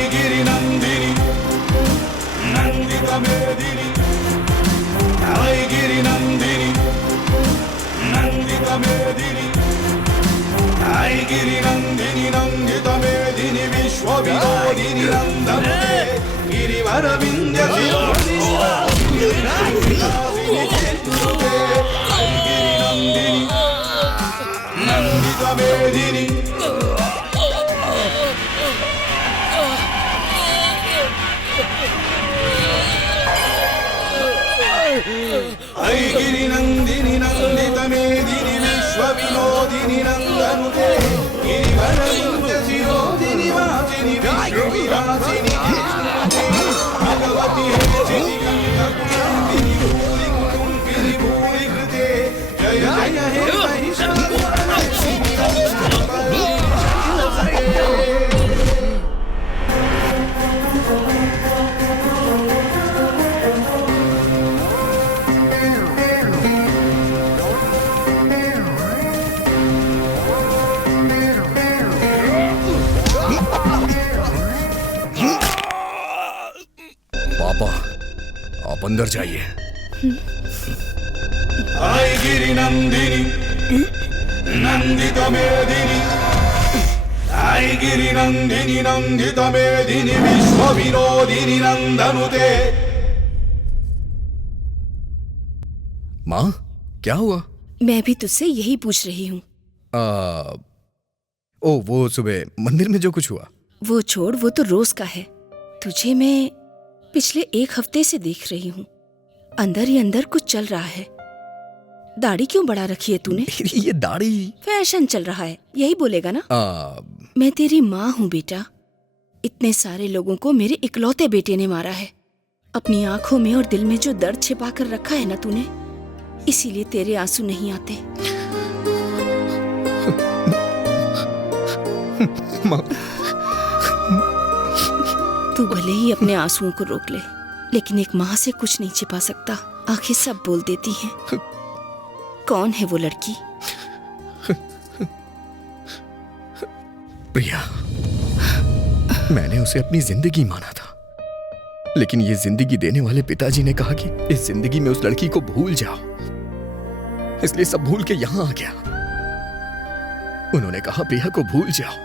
गिरी नंदिनी नंदिता मेदिनी, गिरी नंदिनी नंदिता मेदिनी, गिरी नंदिनी नंदिता मेदिनी, विश्व विनोदिनी नंदनुते गिरिवर विंध्य शिरोमणि गिरी नंदिनी नंदिता मेदिनी। गिरी नंदिनी नंदित मेदिनी, विश्व विनोदिनी नंदनुते गिरिवर विंध्य शिरोदिनी वासिनी, विश्व विलासिनी भगवती हेसिनी गंगाकुलंदिनी, भूरि कुटुंबिनी भूरि कृते, जय जय हे महिषासुरमर्दिनी। पापा, आप अंदर जाइए। गिरी नंदिनी नंदिता मेदिनी, गिरी नंदिनी नंदिता मेदिनी, विश्व विनोदिनी नंदनुते। माँ, क्या हुआ? मैं भी तुझसे यही पूछ रही हूँ। ओ, वो सुबह मंदिर में जो कुछ हुआ। वो छोड़, वो तो रोज का है। तुझे मैं पिछले 1 हफ्ते से देख रही हूँ, अंदर ही अंदर कुछ चल रहा है। दाढ़ी क्यों बढ़ा रखी है तूने? मेरी ये दाढ़ी फैशन चल रहा है, यही बोलेगा ना? मैं तेरी माँ हूँ बेटा। इतने सारे लोगों को मेरे इकलौते बेटे ने मारा है। अपनी आंखों में और दिल में जो दर्द छिपा कर रखा है ना तूने, इसीलिए तेरे आंसू नहीं आते। माँ, तू भले ही अपने आंसुओं को रोक ले, लेकिन एक माँ से कुछ नहीं छिपा सकता। आंखें सब बोल देती हैं। कौन है वो लड़की? प्रिया। मैंने उसे अपनी जिंदगी माना था, लेकिन ये जिंदगी देने वाले पिताजी ने कहा कि इस जिंदगी में उस लड़की को भूल जाओ, इसलिए सब भूल के यहां आ गया। उन्होंने कहा प्रिया को भूल जाओ।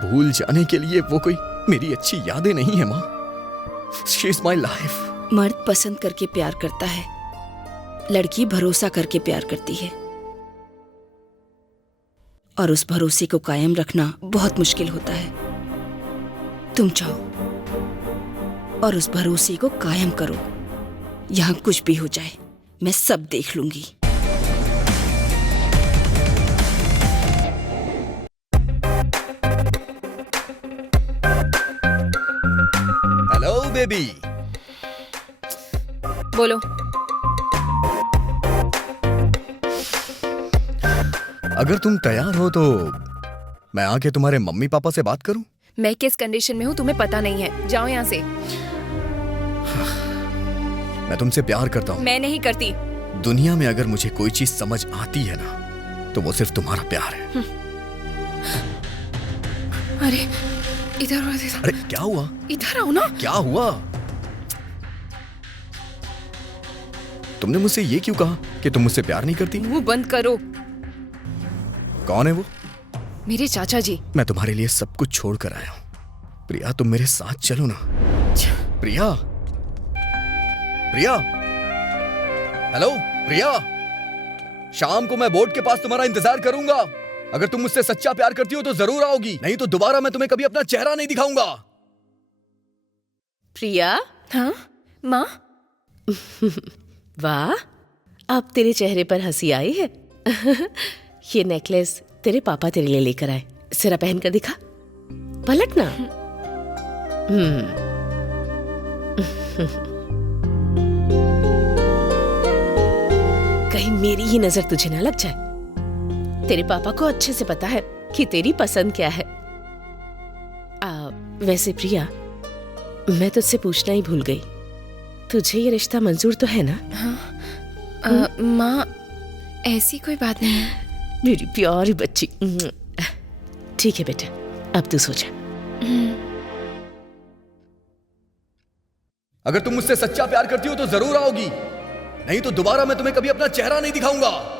भूल जाने के लिए वो कोई मेरी अच्छी यादें नहीं है माँ। She is my life. मर्द पसंद करके प्यार करता है, लड़की भरोसा करके प्यार करती है, और उस भरोसे को कायम रखना बहुत मुश्किल होता है। तुम जाओ और उस भरोसे को कायम करो। यहां कुछ भी हो जाए, मैं सब देख लूंगी। Hello baby. बोलो। अगर तुम तैयार हो तो मैं आके तुम्हारे मम्मी पापा से बात करूं? मैं किस कंडीशन में हूँ तुम्हें पता नहीं है। जाओ यहाँ से। मैं तुमसे प्यार करता हूँ। मैं नहीं करती। दुनिया में अगर मुझे कोई चीज समझ आती है ना, तो वो सिर्फ तुम्हारा प्यार है। अरे इधर आओ, इधर। अरे क्या हुआ? इधर आओ ना। क्या हुआ? तुमने मुझसे ये क्यों कहा कि तुम मुझसे प्यार नहीं करती? मुंह बंद करो। कौन है वो? मेरे चाचा जी। मैं तुम्हारे लिए सब कुछ छोड़ कर आया हूं। प्रिया, तुम मेरे साथ चलो ना। प्रिया, प्रिया, हेलो प्रिया। शाम को मैं बोर्ड के पास तुम्हारा इंतजार करूंगा। अगर तुम मुझसे सच्चा प्यार करती हो तो जरूर आओगी, नहीं तो दोबारा मैं तुम्हें कभी अपना चेहरा नहीं दिखाऊंगा। प्रिया। हाँ माँ। वाह, अब तेरे चेहरे पर हंसी आई है। ये नेकलेस तेरे पापा तेरे लिए लेकर आए, जरा पहन कर दिखा। पलट ना। कहीं मेरी ही नजर तुझे ना लग जाए। तेरे पापा को अच्छे से पता है कि तेरी पसंद क्या है। वैसे प्रिया, मैं तुझसे पूछना ही भूल गई। तुझे ये रिश्ता मंजूर तो है ना? माँ, ऐसी कोई बात नहीं है। मेरी प्यारी बच्ची। ठीक है बेटा, अब तू सो जा। अगर तुम मुझसे सच्चा प्यार करती हो तो जरूर आओगी, नहीं तो दोबारा मैं तुम्हें कभी अपना चेहरा नहीं दिखाऊंगा।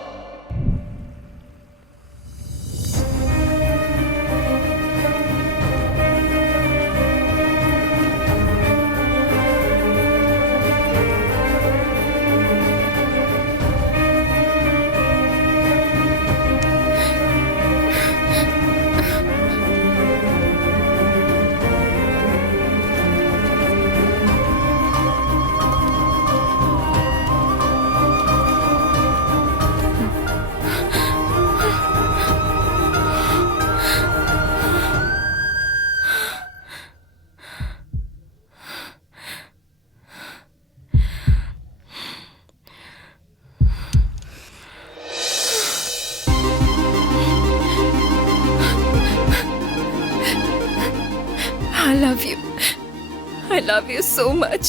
I love you so much.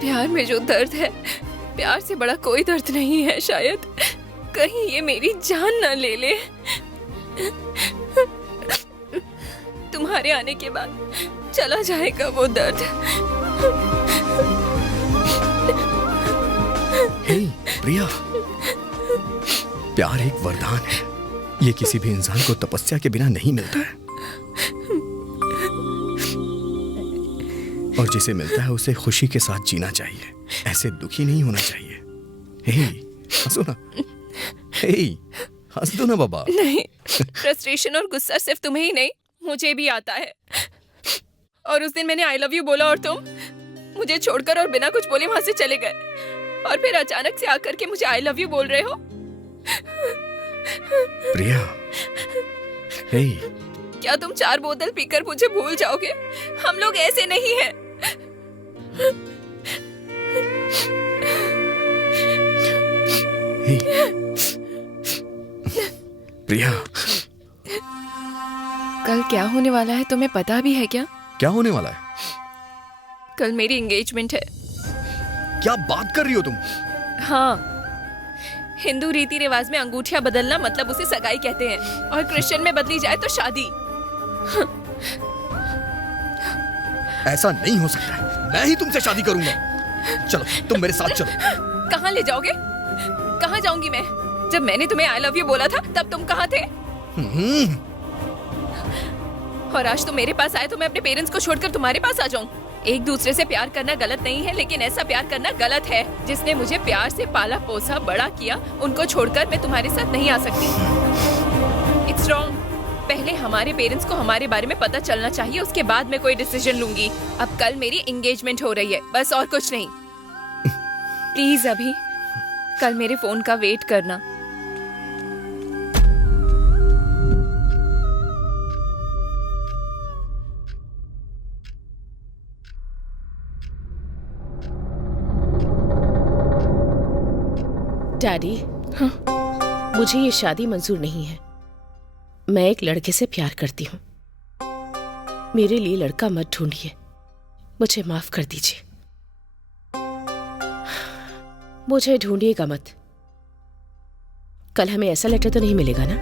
प्यार में जो दर्द है, प्यार से बड़ा कोई दर्द नहीं है शायद। कहीं ये मेरी जान ना ले ले। तुम्हारे आने के बाद चला जाएगा वो दर्द। हे प्रिया, प्यार एक वरदान है। ये किसी भी इंसान को तपस्या के बिना नहीं मिलता है, और जिसे मिलता है उसे खुशी के साथ जीना चाहिए, ऐसे दुखी नहीं होना चाहिए। हे हंसो ना, हे हंस दो ना बाबा। नहीं, फ्रस्ट्रेशन और गुस्सा सिर्फ तुम्हें ही नहीं, मुझे भी आता है। और उस दिन मैंने आई लव यू बोला और तुम मुझे छोड़कर और बिना कुछ बोले वहां से चले गए, और फिर अचानक से आकर के मुझे आई लव यू बोल रहे हो। प्रिया, हे क्या तुम 4 बोतल पीकर मुझे भूल जाओगे? हम लोग ऐसे नहीं हैं। प्रिया, कल क्या होने वाला है तुम्हें पता भी है क्या? क्या होने वाला है? कल मेरी एंगेजमेंट है। क्या बात कर रही हो तुम? हाँ, हिंदू रीति रिवाज में अंगूठियां बदलना मतलब उसे सगाई कहते हैं, और क्रिश्चियन में बदली जाए तो शादी। ऐसा नहीं हो सकता है, मैं ही तुमसे शादी करूंगा। चलो तुम मेरे साथ चलो। कहाँ ले जाओगे? कहाँ जाऊंगी मैं? जब मैंने तुम्हें आई लव यू बोला था तब तुम कहाँ थे? और आज तुम मेरे पास आए तो मैं अपने पेरेंट्स को छोड़कर तुम्हारे पास आ जाऊं? एक दूसरे से प्यार करना गलत नहीं है, लेकिन ऐसा प्यार करना गलत है। जिसने मुझे प्यार से पाला पोसा बड़ा किया, उनको छोड़कर मैं तुम्हारे साथ नहीं आ सकती। It's wrong. पहले हमारे पेरेंट्स को हमारे बारे में पता चलना चाहिए, उसके बाद मैं कोई डिसीजन लूंगी। अब कल मेरी एंगेजमेंट हो रही है, बस, और कुछ नहीं। प्लीज अभी कल मेरे फोन का वेट करना। डैडी, मुझे ये शादी मंजूर नहीं है। मैं एक लड़के से प्यार करती हूँ। मेरे लिए लड़का मत ढूंढिए, मुझे माफ कर दीजिए। मुझे ढूंढिएगा मत। कल हमें ऐसा लेटर तो नहीं मिलेगा ना?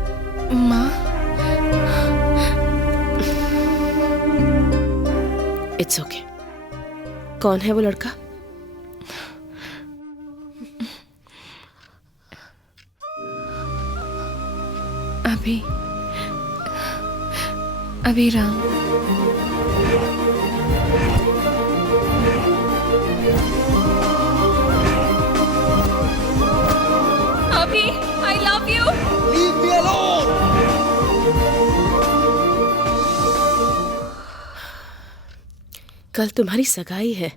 माँ, इट्स ओके। कौन है वो लड़का? अभिराम। अभी, I love you. Leave me alone. कल तुम्हारी सगाई है,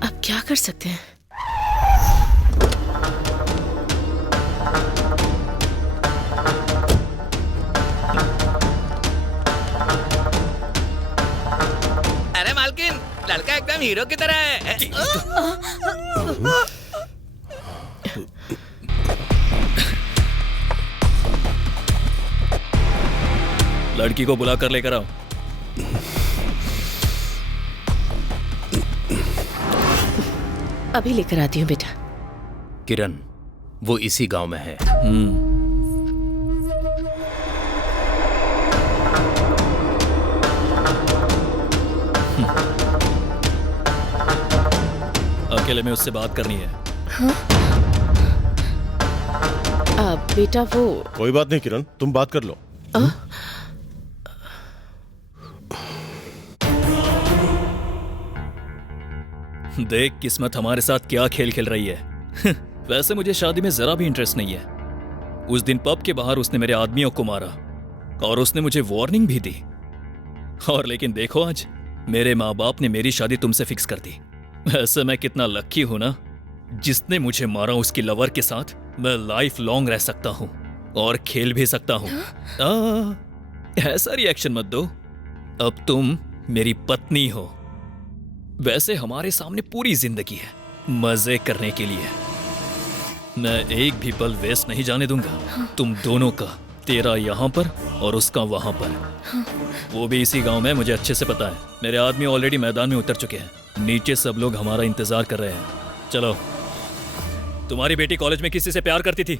अब क्या कर सकते हैं? लड़का एकदम हीरो की तरह है। लड़की को बुला कर लेकर आओ। अभी लेकर आती हूँ बेटा। किरण, वो इसी गांव में है। अकेले में उससे बात करनी है। बेटा वो कोई बात नहीं किरण, तुम बात कर लो। देख किस्मत हमारे साथ क्या खेल खेल रही है। वैसे मुझे शादी में जरा भी इंटरेस्ट नहीं है। उस दिन पब के बाहर उसने मेरे आदमियों को मारा और उसने मुझे वार्निंग भी दी। और लेकिन देखो आज मेरे माँ बाप ने मेरी शादी तुमसे फिक्स कर दी। ऐसे मैं कितना लक्की हूं ना, जिसने मुझे मारा उसकी लवर के साथ मैं लाइफ लॉन्ग रह सकता हूं और खेल भी सकता हूं। ऐसा रिएक्शन मत दो, अब तुम मेरी पत्नी हो। वैसे हमारे सामने पूरी जिंदगी है मजे करने के लिए। मैं एक भी पल वेस्ट नहीं जाने दूंगा तुम दोनों का, तेरा यहाँ पर और उसका वहां पर। वो भी इसी गांव में, मुझे अच्छे से पता है। मेरे आदमी ऑलरेडी मैदान में उतर चुके हैं, नीचे सब लोग हमारा इंतजार कर रहे हैं। चलो। तुम्हारी बेटी कॉलेज में किसी से प्यार करती थी?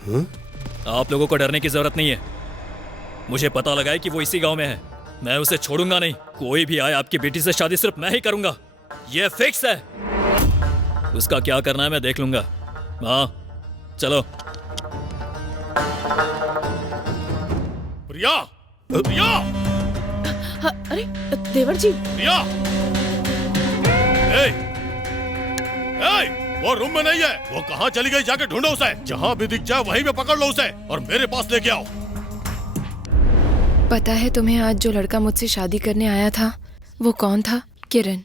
आप लोगों को डरने की जरूरत नहीं है। मुझे पता लगा है कि वो इसी गांव में है। मैं उसे छोड़ूंगा नहीं। कोई भी आए, आपकी बेटी से शादी सिर्फ मैं ही करूंगा, ये फिक्स है। उसका क्या करना है मैं देख लूंगा। हाँ चलो। प्रिया, प्रिया, अरे देवर जी। प्रिया, वो रूम में नहीं है। वो कहाँ चली गई? जाके ढूंढो उसे। जहाँ भी दिख जाए वहीं पे पकड़ लो उसे और मेरे पास लेके आओ। पता है तुम्हें आज जो लड़का मुझसे शादी करने आया था वो कौन था? किरण।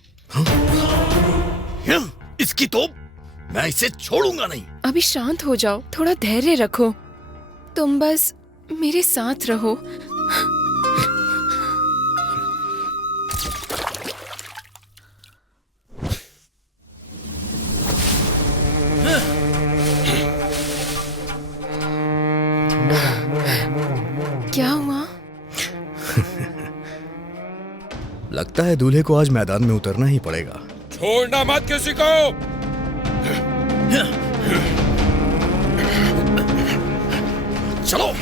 इसकी तो मैं इसे छोड़ूंगा नहीं। अभी शांत हो जाओ, थोड़ा धैर्य रखो। तुम बस मेरे साथ रहो। क्या हुआ? लगता है दूल्हे को आज मैदान में उतरना ही पड़ेगा। छोड़ना मत किसी को। चलो।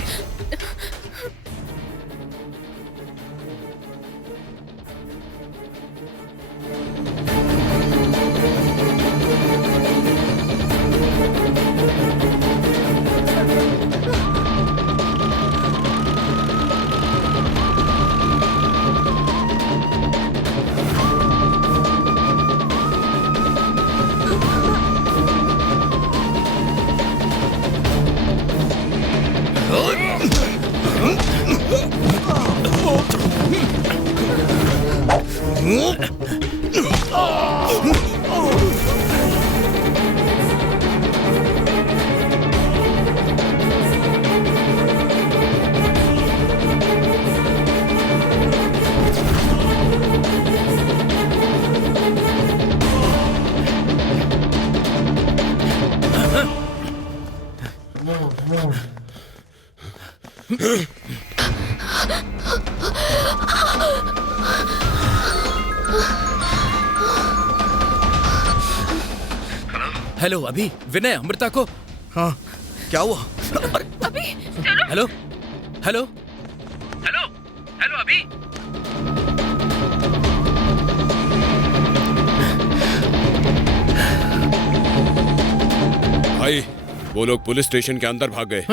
हेलो अभी, विनय अमृता को। हाँ क्या हुआ? अभी हेलो हेलो हेलो हेलो अभी। भाई वो लोग पुलिस स्टेशन के अंदर भाग गए।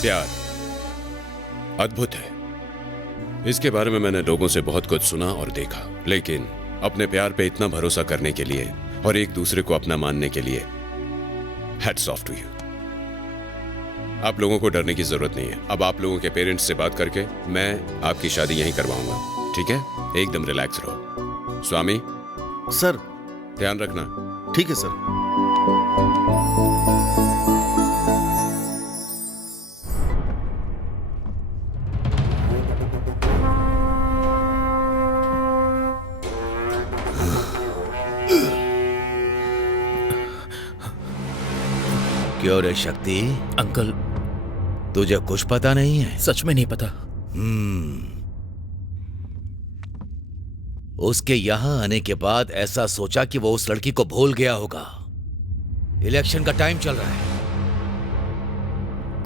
प्यार अद्भुत है। इसके बारे में मैंने लोगों से बहुत कुछ सुना और देखा, लेकिन अपने प्यार पे इतना भरोसा करने के लिए और एक दूसरे को अपना मानने के लिए हैट्स ऑफ टू यू। आप लोगों को डरने की जरूरत नहीं है। अब आप लोगों के पेरेंट्स से बात करके मैं आपकी शादी यहीं करवाऊंगा, ठीक है? एकदम रिलैक्स रहो। स्वामी सर, ध्यान रखना। ठीक है सर। क्यों रे शक्ति? अंकल तुझे कुछ पता नहीं है? सच में नहीं पता। उसके यहां आने के बाद ऐसा सोचा कि वो उस लड़की को भूल गया होगा। इलेक्शन का टाइम चल रहा है,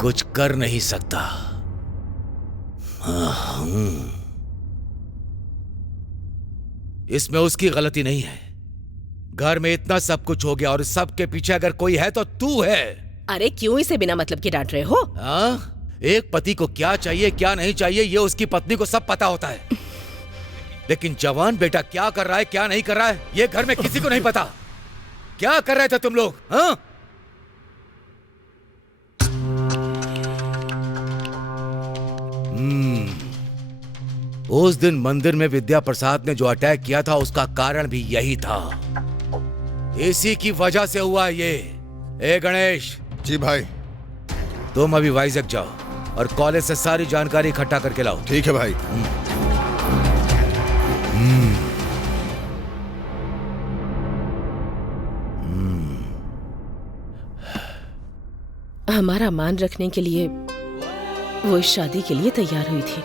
कुछ कर नहीं सकता। इसमें उसकी गलती नहीं है। घर में इतना सब कुछ हो गया और सब के पीछे अगर कोई है तो तू है। अरे क्यों इसे बिना मतलब के डांट रहे हो? हाँ? एक पति को क्या चाहिए क्या नहीं चाहिए ये उसकी पत्नी को सब पता होता है, लेकिन जवान बेटा क्या कर रहा है क्या नहीं कर रहा है ये घर में किसी को नहीं पता। क्या कर रहे थे तुम लोग? हाँ? उस दिन मंदिर में विद्या प्रसाद ने जो अटैक किया था उसका कारण भी यही था। इसी की वजह से हुआ ये। ए गणेश। जी भाई। तुम अभी वाइजैक जाओ और कॉलेज से सारी जानकारी इकट्ठा करके लाओ। ठीक है भाई। हमारा मान रखने के लिए वो इस शादी के लिए तैयार हुई थी।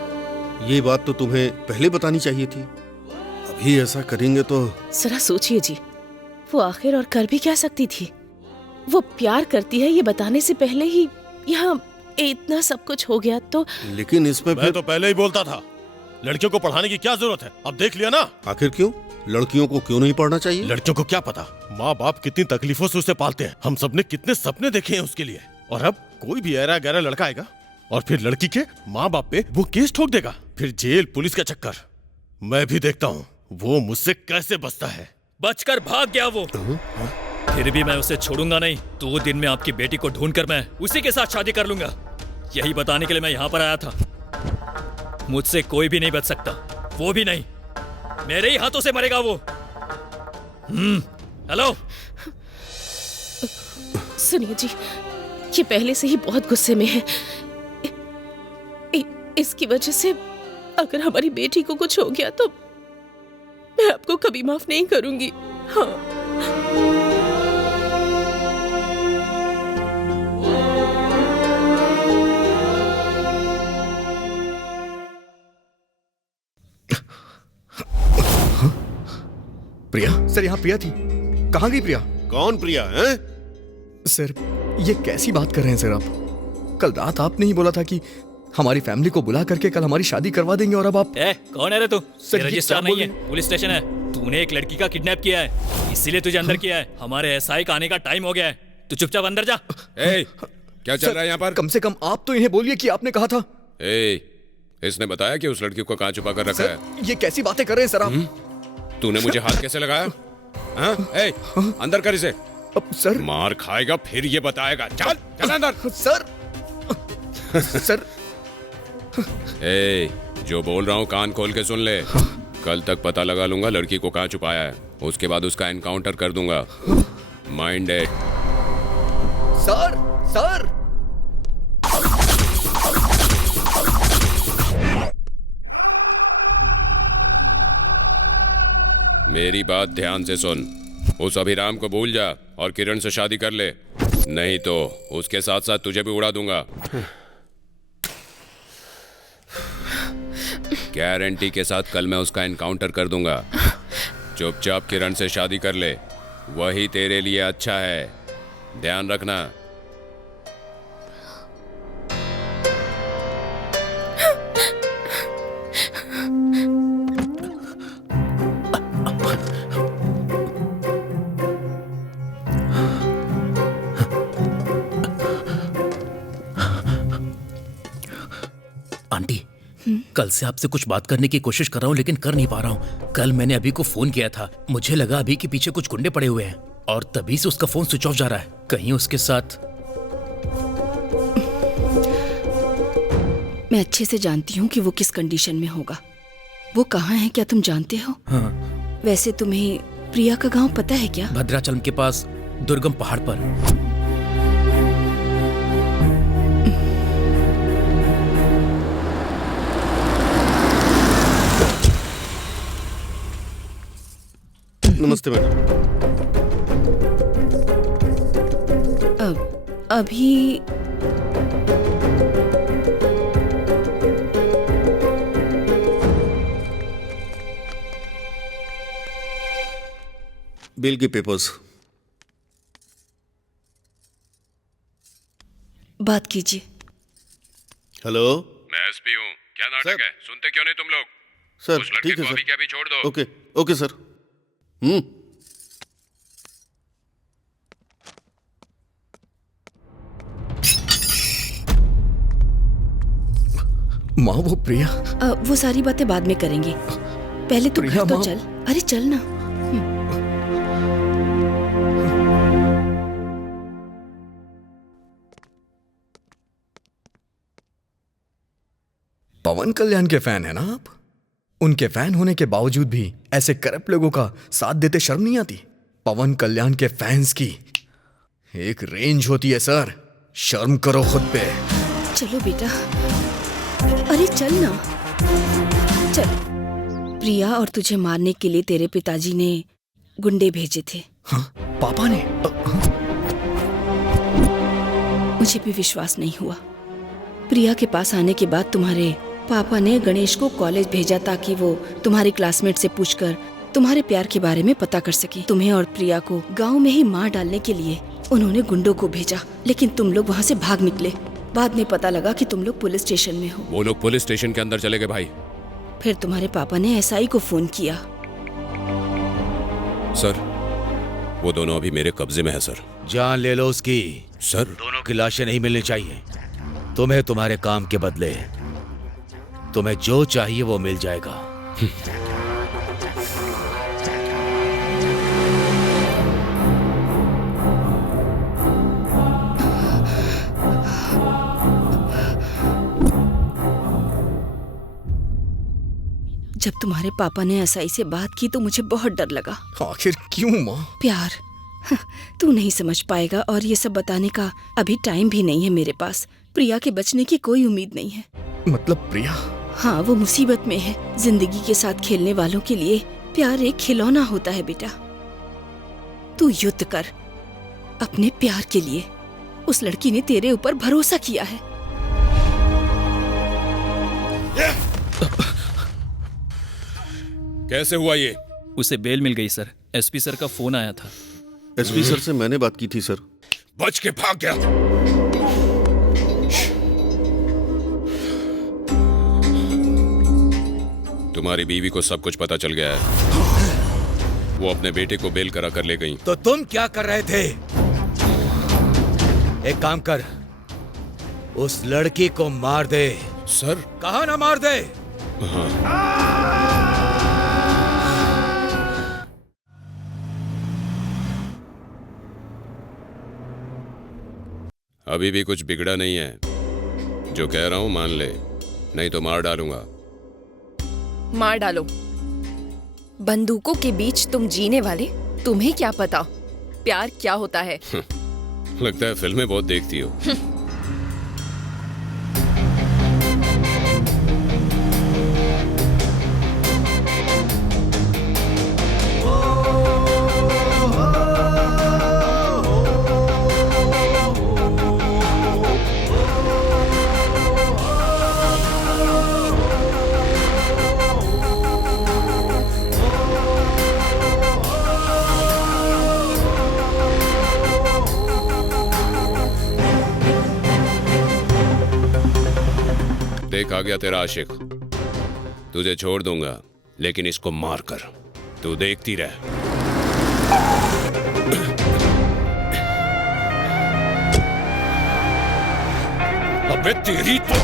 ये बात तो तुम्हें पहले बतानी चाहिए थी। अभी ऐसा करेंगे तो। जरा सोचिए जी, वो आखिर और कर भी क्या सकती थी? वो प्यार करती है ये बताने से पहले ही यहाँ इतना सब कुछ हो गया तो। लेकिन इसमें मैं तो पहले ही बोलता था, लड़कियों को पढ़ाने की क्या जरूरत है? अब देख लिया ना। आखिर क्यों? लड़कियों को क्यों नहीं पढ़ना चाहिए? लड़कियों को क्या पता, माँ बाप कितनी तकलीफों से उसे पालते हैं। हम सबने कितने सपने देखे हैं उसके लिए, और अब कोई भी ऐरा गहरा लड़का आएगा और फिर लड़की के माँ बाप पे वो केस ठोक देगा, फिर जेल पुलिस का चक्कर। मैं भी देखता हूँ वो मुझसे कैसे बचता है। बचकर भाग गया वो। फिर भी मैं उसे छोड़ूंगा नहीं। 2 दिन में आपकी बेटी को ढूंढकर मैं उसी के साथ शादी कर लूंगा। यही बताने के लिए मैं यहाँ पर आया था। मुझसे कोई भी नहीं बच सकता, वो भी नहीं। मेरे ही हाथों से मरेगा वो। हेलो सुनिए जी, ये पहले से ही बहुत गुस्से में है। इसकी वजह से अगर हमारी बेटी को कुछ हो गया तो मैं आपको कभी माफ नहीं करूंगी। हाँ। प्रिया सर, यहाँ प्रिया थी। कहाँ गई प्रिया? कौन प्रिया है? सर ये कैसी बात कर रहे हैं सर आप? कल रात आपने ही बोला था कि हमारी फैमिली को बुला करके कल हमारी शादी करवा देंगे और अब आप। कौन है रे तू? सर, ये रजिस्टर क्या नहीं बोल है, पुलिस स्टेशन है। तूने एक लड़की का किडनैप किया है, इसीलिए तुझे अंदर किया है। हमारे एसआई का आने का टाइम हो गया है, तू चुपचाप अंदर जा। क्या चल रहा है यहाँ पर? कम से कम आप तो इन्हें बोलिए कि आपने कहा था। इसने बताया कि उस लड़की को कहाँ छुपा कर रखा है? ये कैसी बातें कर रहे हैं सर आप? तूने मुझे हाथ कैसे लगाया? अंदर कर इसे। सर मार खाएगा फिर ये बताएगा। चल चल अंदर। सर सर जो बोल रहा हूँ कान खोल के सुन ले। कल तक पता लगा लूंगा लड़की को कहाँ छुपाया है, उसके बाद उसका एनकाउंटर कर दूंगा। Mind it. सर सर मेरी बात ध्यान से सुन। उस अभिराम को भूल जा और किरण से शादी कर ले, नहीं तो उसके साथ साथ तुझे भी उड़ा दूंगा। गारंटी के साथ कल मैं उसका एनकाउंटर कर दूंगा। चुपचाप किरण से शादी कर ले, वही तेरे लिए अच्छा है। ध्यान रखना। आंटी, कल से आपसे कुछ बात करने की कोशिश कर रहा हूँ लेकिन कर नहीं पा रहा हूँ। कल मैंने अभी को फोन किया था, मुझे लगा अभी के पीछे कुछ गुंडे पड़े हुए हैं और तभी से उसका फोन स्विच ऑफ जा रहा है। कहीं उसके साथ। मैं अच्छे से जानती हूँ कि वो किस कंडीशन में होगा। वो कहाँ है क्या तुम जानते हो? हाँ। वैसे तुम्हें प्रिया का गांव पता है क्या? भद्राचलम के पास दुर्गम पहाड़ पर। नमस्ते मैडम। अभी बिल के पेपर्स। बात कीजिए। हेलो मैं एसपी हूँ। क्या नाटक है? सुनते क्यों नहीं तुम लोग? सर, उस लड़के ठीक है को सर। अभी के अभी छोड़ दो। Okay okay sir. माँ वो प्रिया। वो सारी बातें बाद में करेंगे, पहले तू प्रिया घर तो माँ। चल। अरे चल ना। पवन कल्याण के फैन है ना आप? उनके फैन होने के बावजूद भी ऐसे करप्ट लोगों का साथ देते शर्म नहीं आती? पवन कल्याण के फैंस की एक रेंज होती है सर, शर्म करो खुद पे। चलो बेटा, अरे चल ना, चल। प्रिया और तुझे मारने के लिए तेरे पिताजी ने गुंडे भेजे थे। हाँ, पापा ने? मुझे भी विश्वास नहीं हुआ। प्रिया के पास आने के बाद तुम्हारे पापा ने गणेश को कॉलेज भेजा ताकि वो तुम्हारे क्लासमेट से पूछकर तुम्हारे प्यार के बारे में पता कर सके। तुम्हें और प्रिया को गांव में ही मार डालने के लिए उन्होंने गुंडों को भेजा, लेकिन तुम लोग वहाँ से भाग निकले। बाद में पता लगा कि तुम लोग पुलिस स्टेशन में हो। वो लोग पुलिस स्टेशन के अंदर चले गए भाई। फिर तुम्हारे पापा ने एसआई को फोन किया। सर, वो दोनों अभी मेरे कब्जे में है सर। जान ले लो उसकी। सर, दोनों की लाशें नहीं मिलनी चाहिए। तुम्हें तुम्हारे काम के बदले तुम्हें जो चाहिए वो मिल जाएगा। जब तुम्हारे पापा ने एसआई से बात की तो मुझे बहुत डर लगा। आखिर क्यों माँ? प्यार, तू नहीं समझ पाएगा और ये सब बताने का अभी टाइम भी नहीं है मेरे पास। प्रिया के बचने की कोई उम्मीद नहीं है। मतलब प्रिया? हाँ, वो मुसीबत में है। जिंदगी के साथ खेलने वालों के लिए प्यार एक खिलौना होता है बेटा। तू युद्ध कर अपने प्यार के लिए। उस लड़की ने तेरे ऊपर भरोसा किया है। कैसे हुआ ये? उसे बेल मिल गई सर। एसपी सर का फोन आया था। एसपी सर से मैंने बात की थी सर। बच के भाग गया। तुम्हारी बीवी को सब कुछ पता चल गया है। वो अपने बेटे को बेल करा कर ले गई। तो तुम क्या कर रहे थे? एक काम कर, उस लड़की को मार दे। सर, कहा ना मार दे। अभी भी कुछ बिगड़ा नहीं है। जो कह रहा हूं मान ले, नहीं तो मार डालूंगा। मार डालो। बंदूकों के बीच तुम जीने वाले, तुम्हें क्या पता प्यार क्या होता है? लगता है फिल्में बहुत देखती हो। देख आ गया तेरा आशिक। तुझे छोड़ दूंगा, लेकिन इसको मार कर। तू देखती रह। अबे तेरी तो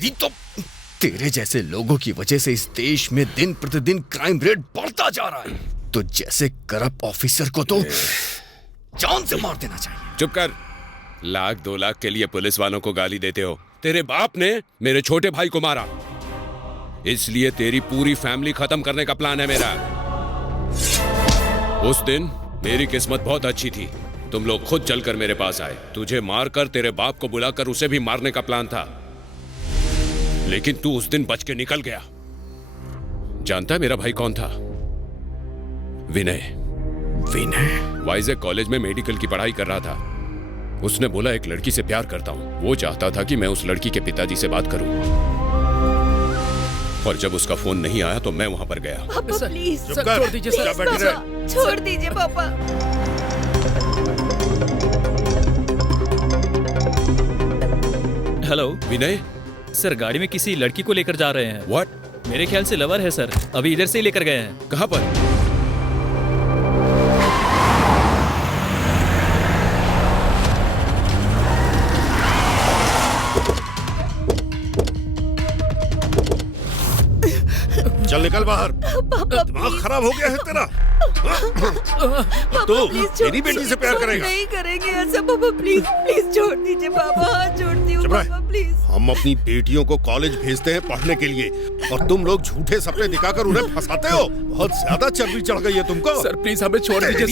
तेरी तो तेरे जैसे लोगों की वजह से इस देश में दिन प्रतिदिन क्राइम रेट बढ़ता जा रहा है। तो जैसे करप्ट ऑफिसर को तो जान से मार देना चाहिए। चुप कर। 1-2 लाख के लिए पुलिस वालों को गाली देते हो। तेरे बाप ने मेरे छोटे भाई को मारा, इसलिए तेरी पूरी फैमिली खत्म करने का प्लान है मेरा। उस दिन मेरी किस्मत बहुत अच्छी थी, तुम लोग खुद चलकर मेरे पास आए। तुझे मारकर तेरे बाप को बुलाकर उसे भी मारने का प्लान था, लेकिन तू उस दिन बच के निकल गया। जानता है मेरा भाई कौन था? विनय। विनय वाइजैक कॉलेज में मेडिकल की पढ़ाई कर रहा था। उसने बोला एक लड़की से प्यार करता हूं। वो चाहता था कि मैं उस लड़की के पिताजी से बात करूं, और जब उसका फोन नहीं आया तो मैं वहां पर गया। पापा प्लीज छोड़ दीजिए सर, छोड़ दीजिए पापा। हेलो विनय। सर, गाड़ी में किसी लड़की को लेकर जा रहे हैं। व्हाट? मेरे ख्याल से लवर है सर, अभी इधर से ही लेकर गए हैं। कहां पर? चल निकल बाहर। दिमाग खराब हो गया है तेरा। तो मेरी बेटी से प्यार करेगा? नहीं करेंगे ऐसा पापा, प्लीज प्लीज छोड़ दीजिए पापा, हाथ जोड़ती हूँ पापा प्लीज। हम अपनी बेटियों को कॉलेज भेजते हैं पढ़ने के लिए, और तुम लोग झूठे सपने दिखाकर उन्हें फंसाते हो। बहुत ज्यादा चर्बी चढ़ गई है तुमको। सर प्लीज हमें छोड़ दीजिए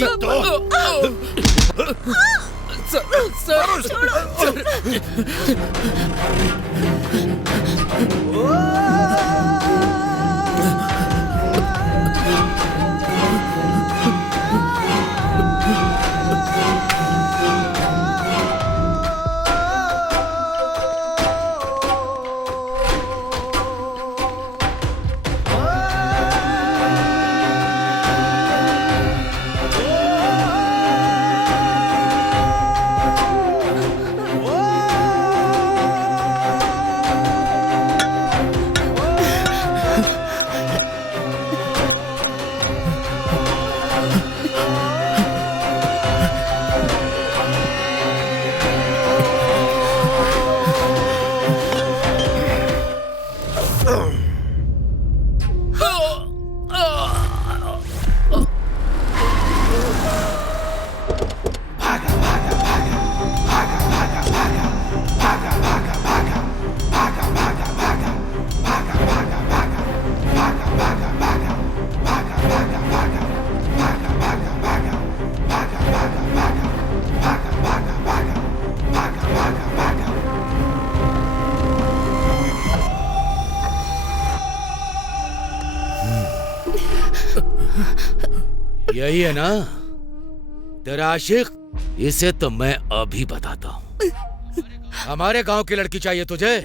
यही है ना तेरा आशिक? इसे तो मैं अभी बताता हूँ। हमारे गांव की लड़की चाहिए तुझे?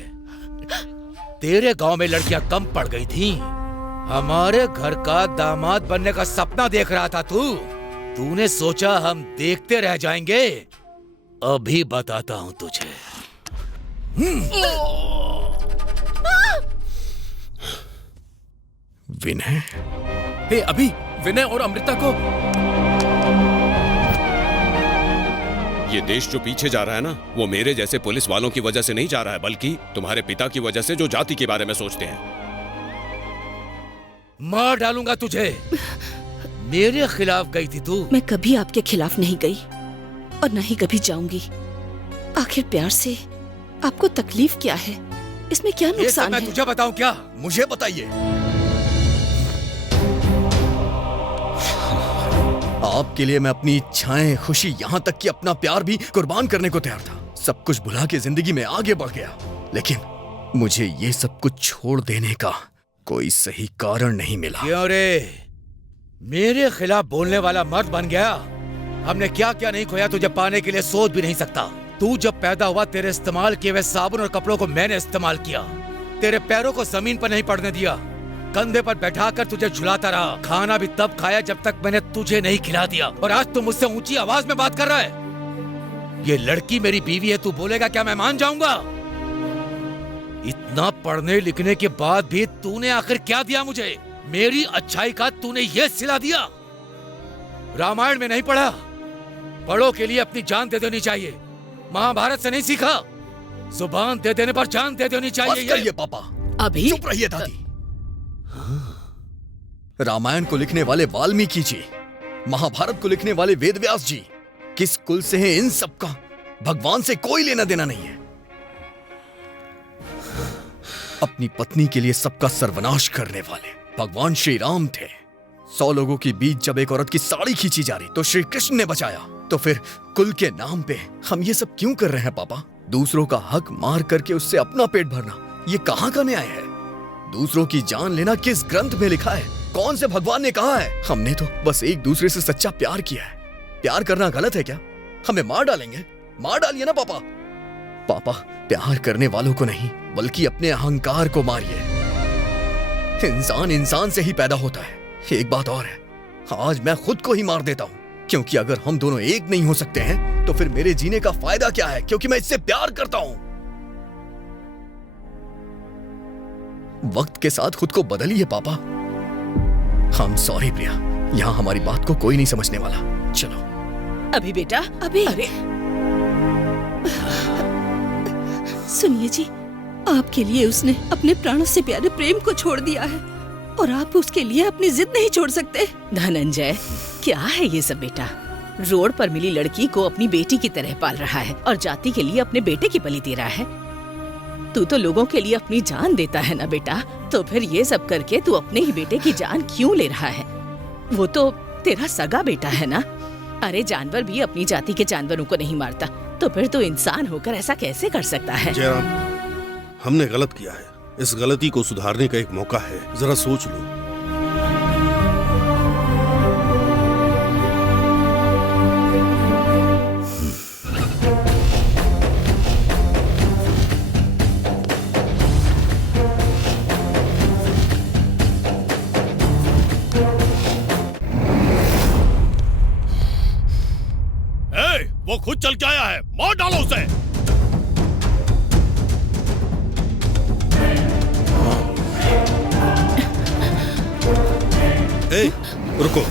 तेरे गांव में लड़कियां कम पड़ गई थी। हमारे घर का दामाद बनने का सपना देख रहा था तूने सोचा हम देखते रह जाएंगे? अभी बताता हूँ तुझे। विनय? हे अभी विनय और अमृता को। ये देश जो पीछे जा रहा है ना, वो मेरे जैसे पुलिस वालों की वजह से नहीं जा रहा है, बल्कि तुम्हारे पिता की वजह से, जो जाति के बारे में सोचते हैं। मार डालूंगा तुझे। मेरे खिलाफ गई थी तू। मैं कभी आपके खिलाफ नहीं गई और न ही कभी जाऊंगी। आखिर प्यार से आपको तकलीफ क्या है? इसमें क्या नुकसान मैं है? तुझे बताऊं क्या? मुझे बताइए। आपके लिए मैं अपनी इच्छाएं, खुशी, यहाँ तक कि अपना प्यार भी कुर्बान करने को तैयार था। सब कुछ भुला के जिंदगी में आगे बढ़ गया, लेकिन मुझे ये सब कुछ छोड़ देने का कोई सही कारण नहीं मिला। क्यों रे? मेरे खिलाफ बोलने वाला मर्द बन गया। हमने क्या क्या नहीं खोया तुझे पाने के लिए सोच भी नहीं सकता। तू जब पैदा हुआ तेरे इस्तेमाल किए हुए साबुन और कपड़ों को मैंने इस्तेमाल किया। तेरे पैरों को जमीन पर नहीं पड़ने दिया। कंधे पर बैठाकर तुझे झुलाता रहा। खाना भी तब खाया जब तक मैंने तुझे नहीं खिला दिया। और आज तू मुझसे ऊंची आवाज में बात कर रहा है। ये लड़की मेरी बीवी है, तू बोलेगा क्या मैं मान जाऊंगा? इतना पढ़ने लिखने के बाद भी तूने आखिर क्या दिया मुझे? मेरी अच्छाई का तूने ये सिला दिया। रामायण में नहीं पढ़ा? बड़ों के लिए अपनी जान दे देनी चाहिए। महाभारत से नहीं सीखा? जुबान दे देने पर जान दे देनी चाहिए। बस करिए पापा। अभी चुप रहिए दादी। रामायण को लिखने वाले वाल्मीकि जी, महाभारत को लिखने वाले वेदव्यास जी, किस कुल से हैं इन सबका भगवान से कोई लेना देना नहीं है। अपनी पत्नी के लिए सबका सर्वनाश करने वाले भगवान श्री राम थे। 100 लोगों के बीच जब एक औरत की साड़ी खींची जा रही तो श्री कृष्ण ने बचाया। तो फिर कुल के नाम पे हम ये सब क्यों कर रहे हैं पापा? दूसरों का हक मार करके उससे अपना पेट भरना, ये कहाँ का न्याय है? दूसरों की जान लेना किस ग्रंथ में लिखा है? कौन से भगवान ने कहा है? हमने तो बस एक दूसरे से सच्चा प्यार किया है। प्यार करना गलत है क्या? हमें मार डालेंगे? मार डालिए ना पापा। पापा, प्यार करने वालों को नहीं बल्कि अपने अहंकार को मारिए। इंसान इंसान से ही पैदा होता है। एक बात और है, आज मैं खुद को ही मार देता हूं, क्योंकि अगर हम दोनों एक नहीं हो सकते हैं तो फिर मेरे जीने का फायदा क्या है? क्योंकि मैं इससे प्यार करता हूं। वक्त के साथ खुद को बदलिए पापा। हम सॉरी प्रिया, यहां हमारी बात को कोई नहीं समझने वाला। चलो। अभी बेटा, अभी। अरे सुनिए जी, आपके लिए उसने अपने प्राणों से प्यारे प्रेम को छोड़ दिया है और आप उसके लिए अपनी जिद नहीं छोड़ सकते। धनंजय, क्या है ये सब बेटा? रोड पर मिली लड़की को अपनी बेटी की तरह पाल रहा है और जाति के लिए अपने बेटे की बलि दे रहा है। तू तो लोगों के लिए अपनी जान देता है ना बेटा, तो फिर ये सब करके तू अपने ही बेटे की जान क्यों ले रहा है? वो तो तेरा सगा बेटा है ना। अरे जानवर भी अपनी जाति के जानवरों को नहीं मारता, तो फिर तू इंसान होकर ऐसा कैसे कर सकता है? जयराम, हमने गलत किया है। इस गलती को सुधारने का एक मौका है, जरा सोच लो। वो खुद चल के आया है, मार डालो उसे। ए, रुको।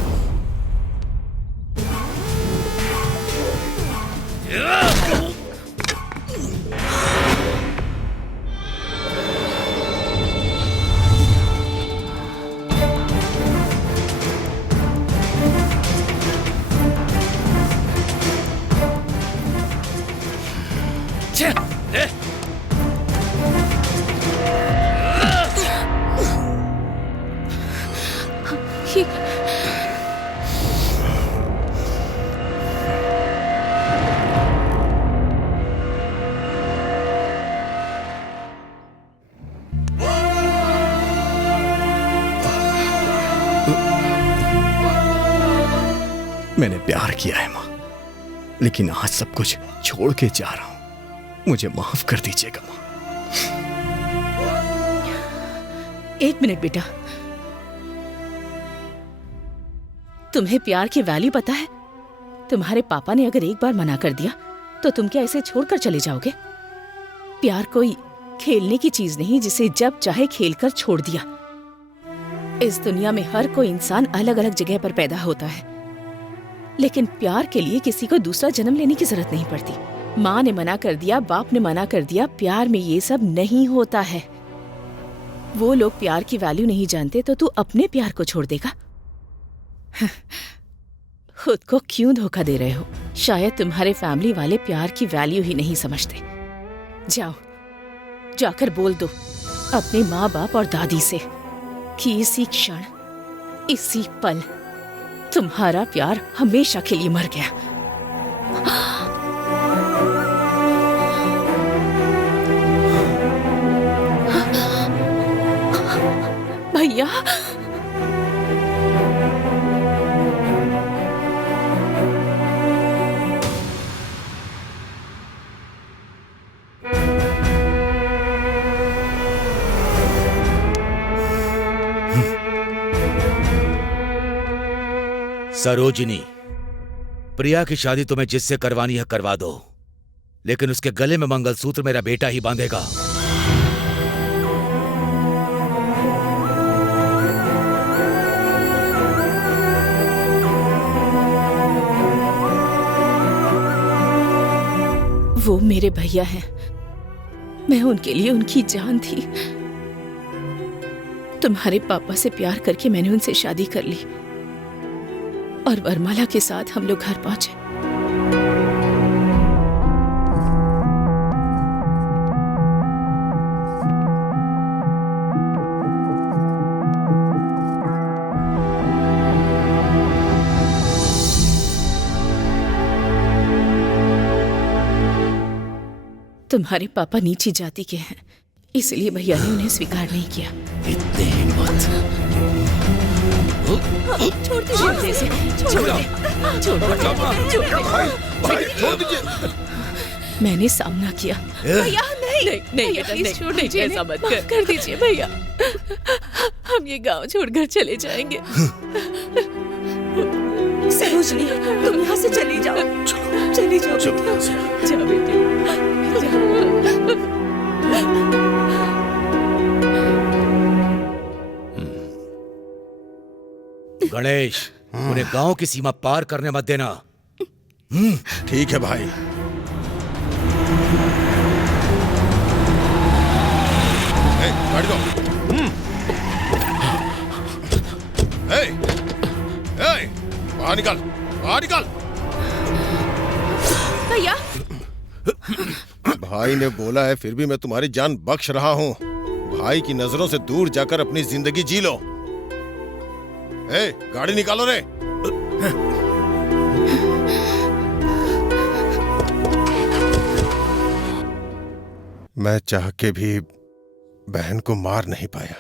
मैंने प्यार किया है माँ, लेकिन आज सब कुछ छोड़ के जा रहा हूं। मुझे माफ कर दीजिएगा माँ। एक मिनट बेटा, तुम्हें प्यार की वैल्यू पता है? तुम्हारे पापा ने अगर एक बार मना कर दिया तो तुम क्या ऐसे छोड़कर चले जाओगे? प्यार कोई खेलने की चीज नहीं जिसे जब चाहे खेलकर छोड़ दिया। इस दुनिया में हर कोई इंसान अलग अलग जगह पर पैदा होता है, लेकिन प्यार के लिए किसी को दूसरा जन्म लेने की जरूरत नहीं पड़ती। माँ ने मना कर दिया, बाप ने मना कर दिया, प्यार में ये सब नहीं होता है। वो लोग प्यार की वैल्यू नहीं जानते तो तू अपने प्यार को छोड़ देगा? खुद को क्यों धोखा दे रहे हो? शायद तुम्हारे फैमिली वाले प्यार की वैल्यू ही नहीं समझते। जाओ, जाकर बोल दो अपने माँ बाप और दादी से कि इसी क्षण, इसी पल तुम्हारा प्यार हमेशा के लिए मर गया। भैया, सरोजिनी, प्रिया की शादी तुम्हें जिससे करवानी है करवा दो, लेकिन उसके गले में मंगलसूत्र मेरा बेटा ही बांधेगा। वो मेरे भैया हैं, मैं उनके लिए उनकी जान थी। तुम्हारे पापा से प्यार करके मैंने उनसे शादी कर ली और वरमाला के साथ हम लोग घर पहुंचे। तुम्हारे पापा नीची जाति के हैं, इसलिए भैया ने उन्हें स्वीकार नहीं किया। इतनी हिम्मत। छोड़ दीजिए, छोड़ दीजिए। मैंने सामना किया। भैया नहीं बेटा, नहीं, छोड़ दीजिए, ऐसा मत कर दीजिए भैया। हम ये गांव छोड़कर चले जाएंगे। सरोजनी, तुम यहाँ से चली जाओ। चली जाओ, जाओ बेटी। गणेश, उन्हें गांव की सीमा पार करने मत देना। ठीक है भाई। गाड़ी दो। बाहर निकाल, बाहर निकाल। भैया, भाई ने बोला है, फिर भी मैं तुम्हारी जान बख्श रहा हूँ। भाई की नजरों से दूर जाकर अपनी जिंदगी जी लो। गाड़ी निकालो रे। मैं चाह के भी बहन को मार नहीं पाया।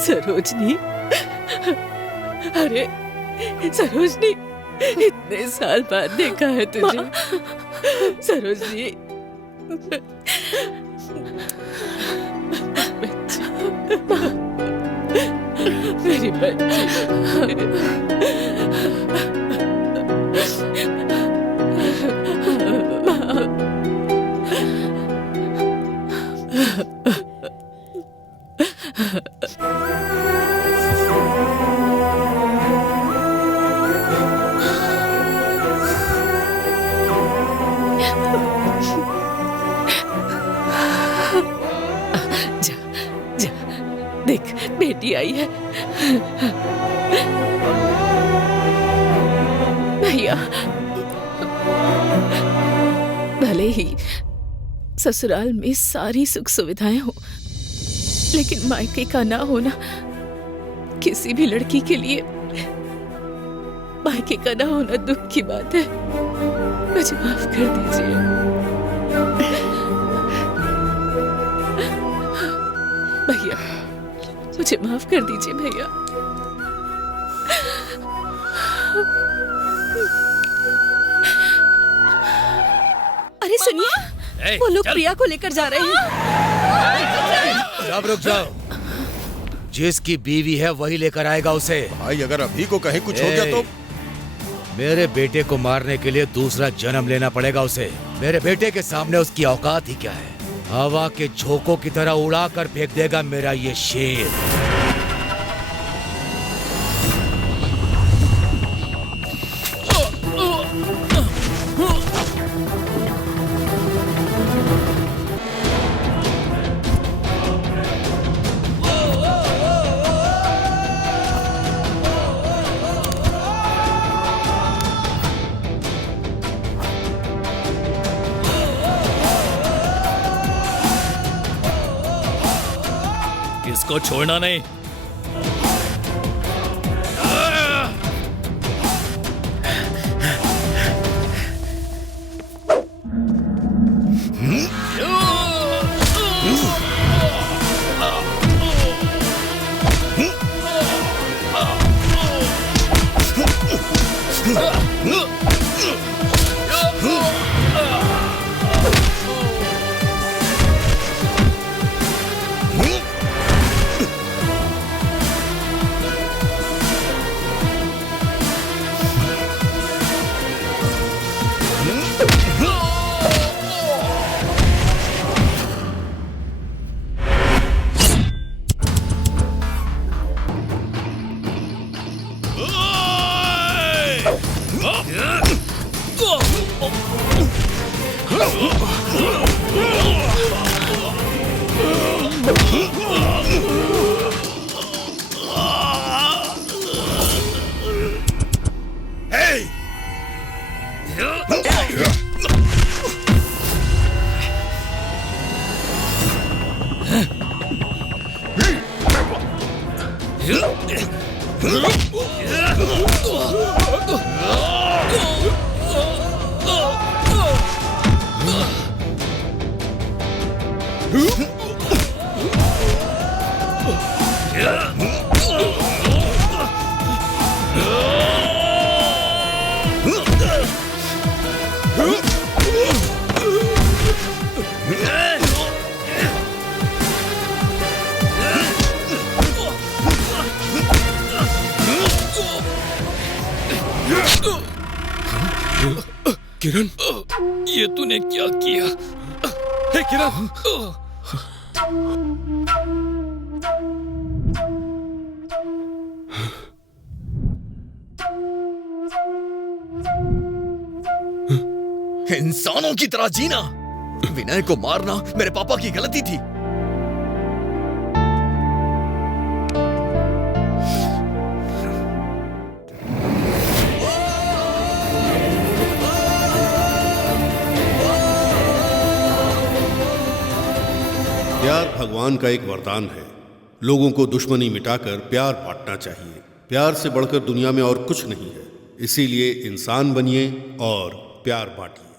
सरोजनी, अरे सरोजनी, इतने साल बाद देखा है तुझे। सरोजनी, मेरी बच्ची। देख, बेटी आई है। भैया, भले ही ससुराल में सारी सुख सुविधाएं हो, लेकिन मायके का ना होना किसी भी लड़की के लिए, मायके का ना होना दुख की बात है। मुझे माफ कर दीजिए। भैया, मुझे माफ कर दीजिए भैया। अरे सुनिए, वो लोग प्रिया को लेकर जा रहे हैं। अब रुक जाओ। जिसकी बीवी है वही लेकर आएगा उसे। भाई, अगर अभी को कहीं कुछ हो गया तो मेरे बेटे को मारने के लिए दूसरा जन्म लेना पड़ेगा उसे। मेरे बेटे के सामने उसकी औकात ही क्या है। हवा के झोंकों की तरह उड़ा कर फेंक देगा मेरा ये शेर। इसको छोड़ना नहीं। किरण, ये तूने क्या किया? हे किरण! इंसानों की तरह जीना, विनय को मारना मेरे पापा की गलती थी। प्यार भगवान का एक वरदान है। लोगों को दुश्मनी मिटाकर प्यार बांटना चाहिए। प्यार से बढ़कर दुनिया में और कुछ नहीं है। इसीलिए इंसान बनिए और प्यार बांटिए।